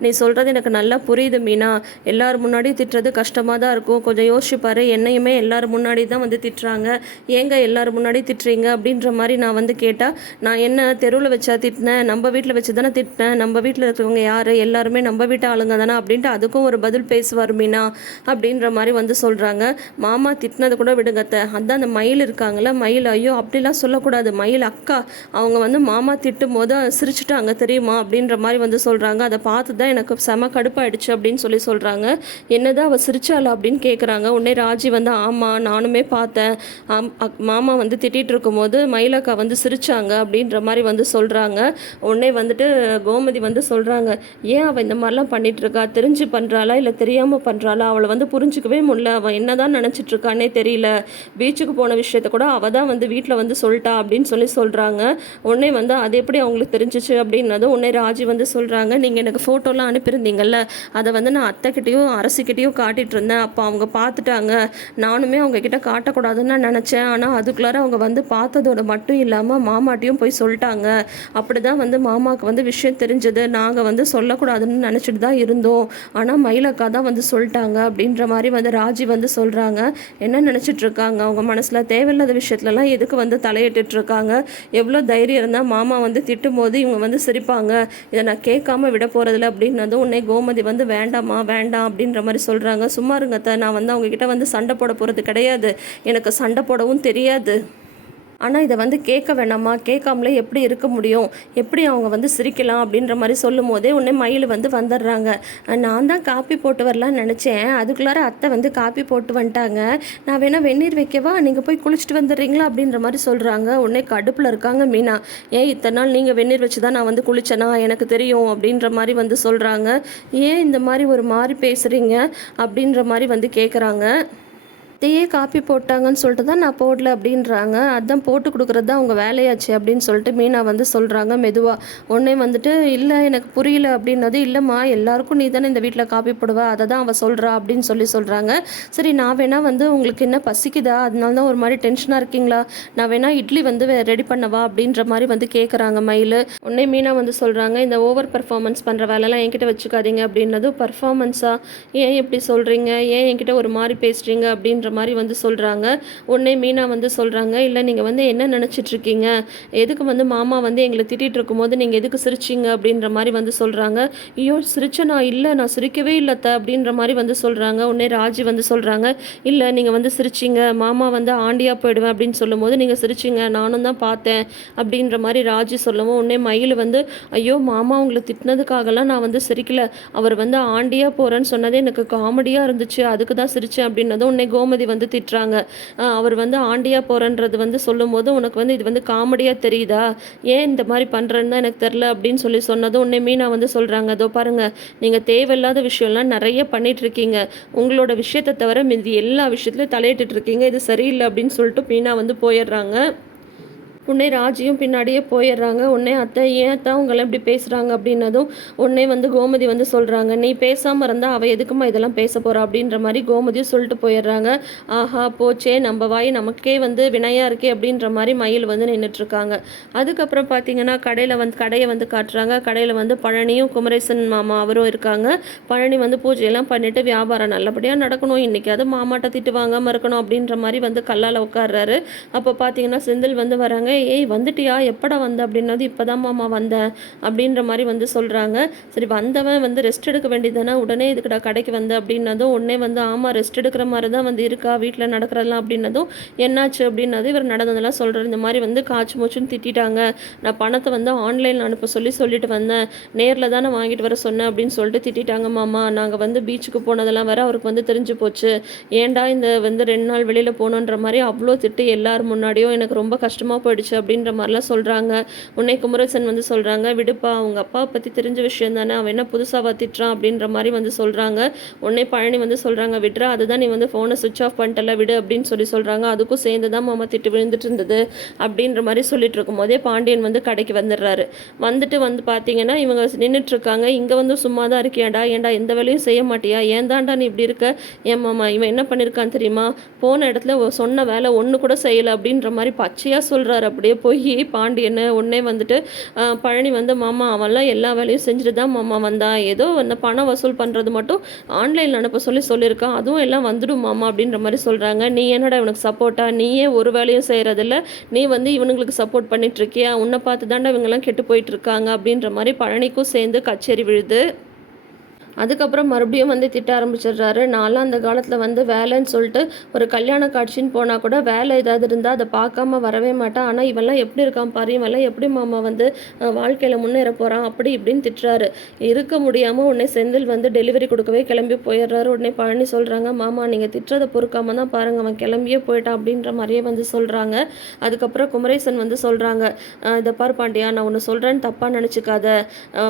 நீ சொல்கிறது எனக்கு நல்லா புரியுது மீனா. எல்லாரும் முன்னாடி திட்டுறது கஷ்டமாக தான் இருக்கும். கொஞ்சம் யோசிச்சு என்னையுமே எல்லாரும் முன்னாடி தான் வந்து திட்டுறாங்க. ஏங்க எல்லாரும் முன்னாடி திட்டுறீங்க அப்படின்ற மாதிரி நான் வந்து கேட்டால் நான் என்ன தெருவில் வச்சா திட்டினேன் நம்ம வீட்டில் வச்சு தானே திட்டினேன் நம்ம வீட்டில் இருக்கிறவங்க யார் எல்லாருமே நம்ம வீட்டு ஆளுங்க தானே அப்படின்ட்டு அதுக்கும் ஒரு பதில் பேசுவார் மீனா அப்படின்ற மாதிரி வந்து சொல்கிறாங்க மாமா திட்டினது கூட விடுங்க அதான் அந்த மயில் இருக்காங்கல்ல மயில் ஐயோ அப்படிலாம் சொல்லக்கூடாது. மயில் அக்கா அவங்க வந்து மாமா திட்டும் போது சிரிச்சுட்டாங்க தெரியுமா? அப்படின்ற மாதிரி வந்து சொல்கிறாங்க அதை பார்த்து தான் எனக்கு செம கடுப்பாயிடுச்சு அப்படின்னு சொல்லி சொல்கிறாங்க என்னதான் அவள் சிரிச்சாளா அப்படின்னு கேட்குறாங்க உடனே ராஜி வந்து ஆமாம் நானுமே பார்த்தேன். ஆம், அக்- மாமா வந்து திட்டிகிட்டு இருக்கும்போது மயிலக்கா வந்து சிரிச்சாங்க அப்படின்ற மாதிரி வந்து சொல்கிறாங்க உடனே வந்துட்டு கோமதி வந்து சொல்கிறாங்க ஏன் அவள் இந்த மாதிரிலாம் பண்ணிகிட்ருக்கா தெரிஞ்சு பண்ணுறாளா இல்லை தெரியாமல் பண்ணுறாளா அவளை வந்து புரிஞ்சுக்கவே முடியல. அவள் என்னதான் தான் நினச்சிட்ருக்கானே தெரியல. பீச்சுக்கு போன விஷயத்த கூட அவள் தான் வந்து வீட்டில் வந்து சொல்லிட்டா அப்படின்னு சொல்லி சொல்கிறாங்க உடனே வந்து அது எப்படி அவங்களுக்கு தெரிஞ்சிச்சு? அப்படின்னதும் உடனே ராஜி வந்து சொல்கிறாங்க நீங்கள் எனக்கு ஃபோட்டோலாம் அனுப்பியிருந்தீங்கல்ல. அதை வந்து நான் அத்தைக்கிட்டேயும் அரசுக்கிட்டேயும் காட்டிகிட்டு இருந்தேன் அப்போ அவங்க பார்த்துட்டாங்க நானுமே அவங்கக்கிட்ட காட்டக்கூடாதுன்னு நான் நினச்சேன். ஆனால் அதுக்குள்ளார அவங்க வந்து பார்த்ததோட மட்டும் இல்லாமல் மாமாட்டியும் போய் போய் சொல்லிட்டாங்க. அப்படி தான் வந்து மாமாவுக்கு வந்து விஷயம் தெரிஞ்சது. நாங்கள் வந்து சொல்லக்கூடாதுன்னு நினச்சிட்டு தான் இருந்தோம். ஆனால் மயிலக்கா தான் வந்து சொல்லிட்டாங்க அப்படின்ற மாதிரி வந்து ராஜி வந்து சொல்கிறாங்க என்ன நினச்சிட்டு இருக்காங்க? அவங்க மனசில் தேவையில்லாத விஷயத்துலலாம் எதுக்கு வந்து தலையிட்டு இருக்காங்க? எவ்வளோ தைரியம் இருந்தால் மாமா வந்து திட்டும் போது இவங்க வந்து சிரிப்பாங்க. இதை நான் கேட்காம விட போகிறதில்ல அப்படின்னதும் உன்னை கோமதி வந்து வேண்டாம்மா வேண்டாம் அப்படின்ற மாதிரி சொல்கிறாங்க சும்மா இருங்கத்தை நான் வந்து அவங்கக்கிட்ட வந்து சண்டை போட போகிறது கிடையாது. எனக்கு சண்டை போடவும் தெரியாது. ஆனால் இதை வந்து கேட்க வேணாமா? கேட்காமலே எப்படி இருக்க முடியும்? எப்படி அவங்க வந்து சிரிக்கலாம் அப்படின்ற மாதிரி சொல்லும் போதே உடனே மயில் வந்து வந்துடுறாங்க. நான் தான் காப்பி போட்டு வரலான்னு நினச்சேன். அதுக்குள்ளார அத்தை வந்து காப்பி போட்டு வந்துட்டாங்க. நான் வேணால் வெந்நீர் வைக்கவா? நீங்கள் போய் குளிச்சுட்டு வந்துடுறீங்களா? அப்படின்ற மாதிரி சொல்கிறாங்க உடனே கடுப்பில் இருக்காங்க மீனா. ஏன் இத்தனை நாள் நீங்கள் வெந்நீர் வச்சு தான் நான் வந்து குளிச்சேனா? எனக்கு தெரியும் அப்படின்ற மாதிரி வந்து சொல்கிறாங்க ஏன் இந்த மாதிரி ஒரு மாதிரி பேசுகிறீங்க அப்படின்ற மாதிரி வந்து கேட்குறாங்க அத்தையே காப்பி போட்டாங்கன்னு சொல்லிட்டு தான் நான் போடல அப்படின்றாங்க. அதான் போட்டு கொடுக்குறது தான் அவங்க வேலையாச்சு அப்படின்னு சொல்லிட்டு மீனா வந்து சொல்கிறாங்க மெதுவாக உடனே வந்துட்டு இல்லை எனக்கு புரியல அப்படின்னது இல்லைம்மா எல்லாருக்கும் நீ தானே இந்த வீட்டில் காப்பி போடுவ அதை தான் அவள் சொல்கிறா அப்படின்னு சொல்லி சொல்கிறாங்க சரி நான் வேணால் வந்து உங்களுக்கு என்ன பசிக்குதா? அதனால தான் ஒரு மாதிரி டென்ஷனாக இருக்கீங்களா? நான் வேணால் இட்லி வந்து ரெடி பண்ணவா? அப்படின்ற மாதிரி வந்து கேட்குறாங்க மயில். உடனே மீனா வந்து சொல்கிறாங்க இந்த ஓவர் பர்ஃபார்மன்ஸ் பண்ணுற வேலைலாம் என்கிட்ட வச்சுக்காதீங்க அப்படின்னதும் பர்ஃபார்மன்ஸாக ஏன் எப்படி சொல்கிறீங்க ஏன் என்கிட்ட ஒரு மாதிரி பேசுகிறீங்க அப்படின்ற மாதிரி வந்து சொல்கிறாங்க உடனே மீனா வந்து சொல்கிறாங்க இல்லை நீங்கள் வந்து என்ன நினச்சிட்டு இருக்கீங்க? எதுக்கு வந்து மாமா வந்து எங்களை திட்டிகிட்டு இருக்கும்போது நீங்கள் எதுக்கு சிரிச்சிங்க? அப்படின்ற மாதிரி வந்து சொல்கிறாங்க ஐயோ சிரிச்சனா இல்லை நான் சிரிக்கவே இல்லைத்த அப்படின்ற மாதிரி வந்து சொல்கிறாங்க உடனே ராஜி வந்து சொல்கிறாங்க இல்லை நீங்கள் வந்து சிரிச்சிங்க. மாமா வந்து ஆண்டியாக போயிடுவேன் அப்படின்னு சொல்லும்போது நீங்கள் சிரிச்சிங்க நானும் தான் பார்த்தேன் அப்படின்ற மாதிரி ராஜி சொல்லவும் உடனே மயில் வந்து ஐயோ மாமா உங்களை திட்டினதுக்காகலாம் நான் வந்து சிரிக்கல. அவர் வந்து ஆண்டியாக போகிறேன்னு சொன்னதே எனக்கு காமெடியாக இருந்துச்சு. அதுக்கு தான் சிரித்தேன் அப்படின்னதும் உடனே கோமதி வந்து திட்டுறாங்க. அவர் வந்து ஆண்டியாக போகிறன்றது வந்து சொல்லும்போது உனக்கு வந்து இது வந்து காமெடியாக தெரியுதா? ஏன் இந்த மாதிரி பண்ணுறேன்னு தான் எனக்கு தெரில அப்படின்னு சொல்லி சொன்னதும் உன்னை மீனா வந்து சொல்கிறாங்க அதோ பாருங்கள் நீங்கள் தேவையில்லாத விஷயம்லாம் நிறைய பண்ணிகிட்ருக்கீங்க இருக்கீங்க உங்களோட விஷயத்தை தவிர மீதி எல்லா விஷயத்துலையும் தலையிட்டு இருக்கீங்க. இது சரியில்லை அப்படின்னு சொல்லிட்டு மீனா வந்து போயிடுறாங்க. உடனே ராஜியும் பின்னாடியே போயிடுறாங்க. உடனே அத்தை ஏன் அத்தை உங்களை இப்படி பேசுகிறாங்க அப்படின்னதும் உடனே வந்து கோமதி வந்து சொல்கிறாங்க நீ பேசாமல் இருந்தால் அவள் எதுக்குமா இதெல்லாம் பேச போகிறா அப்படின்ற மாதிரி கோமதியும் சொல்லிட்டு போயிடுறாங்க. ஆஹா போச்சே நம்ம வாய் நமக்கே வந்து வினையாக இருக்கே அப்படின்ற மாதிரி மயில் வந்து நின்றுட்டுருக்காங்க அதுக்கப்புறம் பார்த்தீங்கன்னா கடையில் வந்து கடையை வந்து காட்டுறாங்க. கடையில் வந்து பழனியும் குமரேசன் மாமா அவரும் இருக்காங்க. பழனி வந்து பூஜையெல்லாம் பண்ணிவிட்டு வியாபாரம் நல்லபடியாக நடக்கணும். இன்றைக்கி அது மாமாட்ட திட்டு வாங்காமல் இருக்கணும் அப்படின்ற மாதிரி வந்து கல்லால் உட்கார்றாரு. அப்போ பார்த்தீங்கன்னா செந்தில் வந்து வராங்க. ஏய் வந்துட்டியா? எப்படா வந்த? அப்படின்னது இப்போதான் மாமா வந்தேன் அப்படின்ற மாதிரி வந்து சொல்கிறாங்க சரி வந்தவன் வந்து ரெஸ்ட் எடுக்க வேண்டியதானே உடனே இதுக்குடா கடைக்கு வந்த அப்படின்னதும் உடனே வந்து ஆமாம் ரெஸ்ட் எடுக்கிற மாதிரி தான் வந்து இருக்கா? வீட்டில் நடக்கிறதெல்லாம் அப்படின்னதும் என்னாச்சு அப்படின்னது இவர் நடந்ததெல்லாம் சொல்கிறார் இந்த மாதிரி வந்து காய்ச்சி மூச்சுன்னு திட்டிட்டாங்க. நான் பணத்தை வந்து ஆன்லைனில் அனுப்ப சொல்லி சொல்லிட்டு வந்தேன். நேரில் தானே வாங்கிட்டு வர சொன்னேன் அப்படின்னு சொல்லிட்டு திட்டிட்டாங்க மாமா. நாங்கள் வந்து பீச்சுக்கு போனதெல்லாம் வேற அவருக்கு வந்து தெரிஞ்சு போச்சு. ஏன்டா இந்த வந்து ரெண்டு நாள் வெளியில் போகணுன்ற மாதிரி அவ்வளோ திட்டு எல்லார் முன்னாடியும் எனக்கு ரொம்ப கஷ்டமாக போயிடுச்சு. அப்படின்ற மாதிரிலாம் சொல்கிறாங்க உன்னை குமரசன் வந்து சொல்கிறாங்க விடுப்பா அவங்க அப்பாவை பற்றி தெரிஞ்ச விஷயம் தானே அவன் என்ன புதுசாக திட்டுறான் அப்படின்ற மாதிரி வந்து சொல்கிறாங்க உன்னை பழனி வந்து சொல்கிறாங்க விட்றா அதுதான் நீ வந்து ஃபோனை சுவிச் ஆஃப் பண்ணிட்டல விடு அப்படின்னு சொல்லி சொல்கிறாங்க அதுக்கும் சேர்ந்து தான் மாமா திட்டு விழுந்துட்டு இருந்தது அப்படின்ற மாதிரி சொல்லிட்டு இருக்கும்போதே பாண்டியன் வந்து கடைக்கு வந்துடுறாரு. வந்துட்டு வந்து பார்த்தீங்கன்னா இவங்க நின்றுட்டு இருக்காங்க. இங்கே வந்து சும்மா தான் இருக்கியாடா ஏன்டா எந்த வேலையும் செய்ய மாட்டியா? ஏன் நீ இப்படி இருக்க? ஏன் மாமா இவன் என்ன பண்ணியிருக்கான் தெரியுமா? போன இடத்துல சொன்ன வேலை ஒன்று கூட செய்யலை அப்படின்ற மாதிரி பச்சையாக சொல்கிறாரு அப்படியே போய் பாண்டியன் உடனே வந்துட்டு பழனி வந்து மாமா அவன்லாம் எல்லா வேலையும் செஞ்சுட்டு தான் மாமா வந்தான் ஏதோ அந்த பணம் வசூல் பண்ணுறது மட்டும் ஆன்லைனில் அனுப்ப சொல்லி சொல்லியிருக்கான். அதுவும் எல்லாம் வந்துடும் மாமா அப்படின்ற மாதிரி சொல்கிறாங்க நீ என்னடா இவனுக்கு சப்போர்ட்டா நீயே ஒரு வேலையும் செய்கிறதில்ல நீ வந்து இவனுங்களுக்கு சப்போர்ட் பண்ணிட்டு இருக்கியா? உன்னை பார்த்து தாண்டா இவங்கெல்லாம் கெட்டு போயிட்டு இருக்காங்க அப்படின்ற மாதிரி பழனிக்கும் சேர்ந்து கச்சேரி விழுது. அதுக்கப்புறம் மறுபடியும் வந்து திட்ட ஆரம்பிச்சிடுறாரு. நான்லாம் அந்த காலத்தில் வந்து வேலைன்னு சொல்லிட்டு ஒரு கல்யாண காட்சின்னு போனால் கூட வேலை ஏதாவது இருந்தால் அதை பார்க்காம வரவே மாட்டான். ஆனால் இவெல்லாம் எப்படி இருக்கான் பாரு? இவெல்லாம் எப்படி மாமா வந்து வாழ்க்கையில் முன்னேற போகிறான் அப்படி இப்படின்னு திட்டுறாரு. இருக்க முடியாமல் உடனே செந்தில் வந்து டெலிவரி கொடுக்கவே கிளம்பி போயிடுறாரு. உடனே பழனி சொல்கிறாங்க மாமா நீங்கள் திட்டுறதை பொறுக்காம தான் பாருங்க. அவன் கிளம்பியே போயிட்டான். அப்படின்ற மாதிரியே வந்து சொல்கிறாங்க அதுக்கப்புறம் குமரேசன் வந்து சொல்கிறாங்க இதை பார் பாண்டியா நான் ஒன்று சொல்கிறேன்னு தப்பாக நினச்சிக்காத.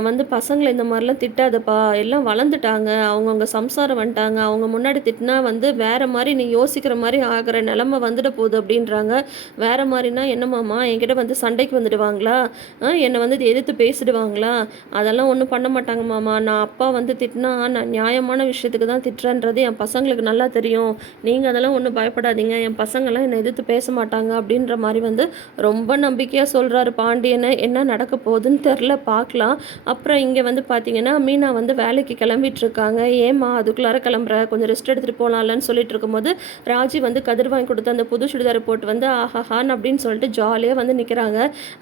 வந்து பசங்களை இந்த மாதிரிலாம் திட்டாதப்பா. எல்லாம் வளர்ந்துட்டாங்க அவங்கவுங்க சம்சாரம் வந்துட்டாங்க அவங்க முன்னாடி திட்டினா வந்து வேறு மாதிரி நீ யோசிக்கிற மாதிரி ஆகிற நிலமை வந்துட போகுது அப்படின்றாங்க. வேறு மாதிரினா என்னமாம்மா என்கிட்ட வந்து சண்டைக்கு வந்துடுவாங்களா? ஆ, என்னை வந்து எதிர்த்து பேசிடுவாங்களா? அதெல்லாம் ஒன்றும் பண்ண மாட்டாங்க மாமா. நான் அப்பா வந்து திட்டினா நான் நியாயமான விஷயத்துக்கு தான் திட்டுறேன்றது என் பசங்களுக்கு நல்லா தெரியும். நீங்கள் அதெல்லாம் ஒன்றும் பயப்படாதீங்க. என் பசங்கள்லாம் என்னை எதிர்த்து பேச மாட்டாங்க அப்படின்ற மாதிரி வந்து ரொம்ப நம்பிக்கையாக சொல்கிறாரு பாண்டியனை. என்ன நடக்க போகுதுன்னு தெரில பார்க்கலாம். அப்புறம் இங்கே வந்து பார்த்தீங்கன்னா மீனா வந்து வேலைக்கு கிளம்பிட்டுருக்காங்க. ஏம்மா அதுக்குள்ளார கிளம்புற? கொஞ்சம் ரெஸ்ட் எடுத்துகிட்டு போகலாம்லன்னு சொல்லிட்டு இருக்கும்போது ராஜி வந்து கதிர் வாங்கி கொடுத்த அந்த புது சுடிதாரை போட்டு வந்து ஆஹாஹான் அப்படின்னு சொல்லிட்டு ஜாலியாக வந்து நிற்கிறாங்க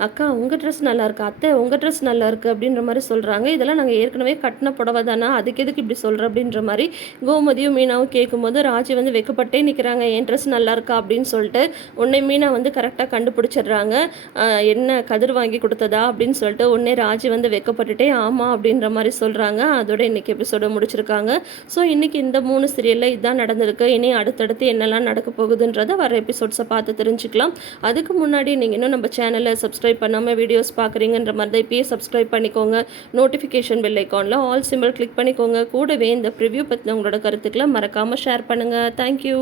அக்கா உங்கள் ட்ரெஸ் நல்லா இருக்கு? அத்தை உங்கள் ட்ரெஸ் நல்லாயிருக்கு அப்படின்ற மாதிரி சொல்கிறாங்க இதெல்லாம் நாங்கள் ஏற்கனவே கட்டின புடவை தானே? அதுக்கு எதுக்கு இப்படி சொல்கிற அப்படின்ற மாதிரி கோமதியும் மீனாவும் கேட்கும்போது ராஜி வந்து வெக்கப்பட்டே நிற்கிறாங்க என் ட்ரெஸ் நல்லா இருக்கா? அப்படின்னு சொல்லிட்டு உன்னை மீனா வந்து கரெக்டாக கண்டுபிடிச்சிடுறாங்க. என்ன கதிர் வாங்கி கொடுத்ததா? அப்படின்னு சொல்லிட்டு உடனே ராஜி வந்து வெக்கப்பட்டுட்டே ஆமாம் அப்படின்ற மாதிரி சொல்கிறாங்க அதோட இன்னைக்கு முடிச்சிருக்காங்க. ஸோ இன்றைக்கி இந்த மூணு சீரியலில் இதுதான் நடந்திருக்கு. இனி அடுத்தடுத்து என்னெல்லாம் நடக்க போகுதுன்றதை வர எபிசோட்ஸை பார்த்து தெரிஞ்சுக்கலாம். அதுக்கு முன்னாடி நீங்கள் இன்னும் நம்ம சேனலை சப்ஸ்கிரைப் பண்ணாமல் வீடியோஸ் பார்க்குறீங்கன்ற மாதிரி தான் இப்பயே சப்ஸ்கிரைப் பண்ணிக்கோங்க. நோட்டிஃபிகேஷன் பெல் ஐக்கானில் ஆல் சிம்பிள் கிளிக் பண்ணிக்கோங்க. கூடவே இந்த ப்ரிவ்யூ பற்றின உங்களோட கருத்துக்களை மறக்காமல் ஷேர் பண்ணுங்கள் தேங்க்யூ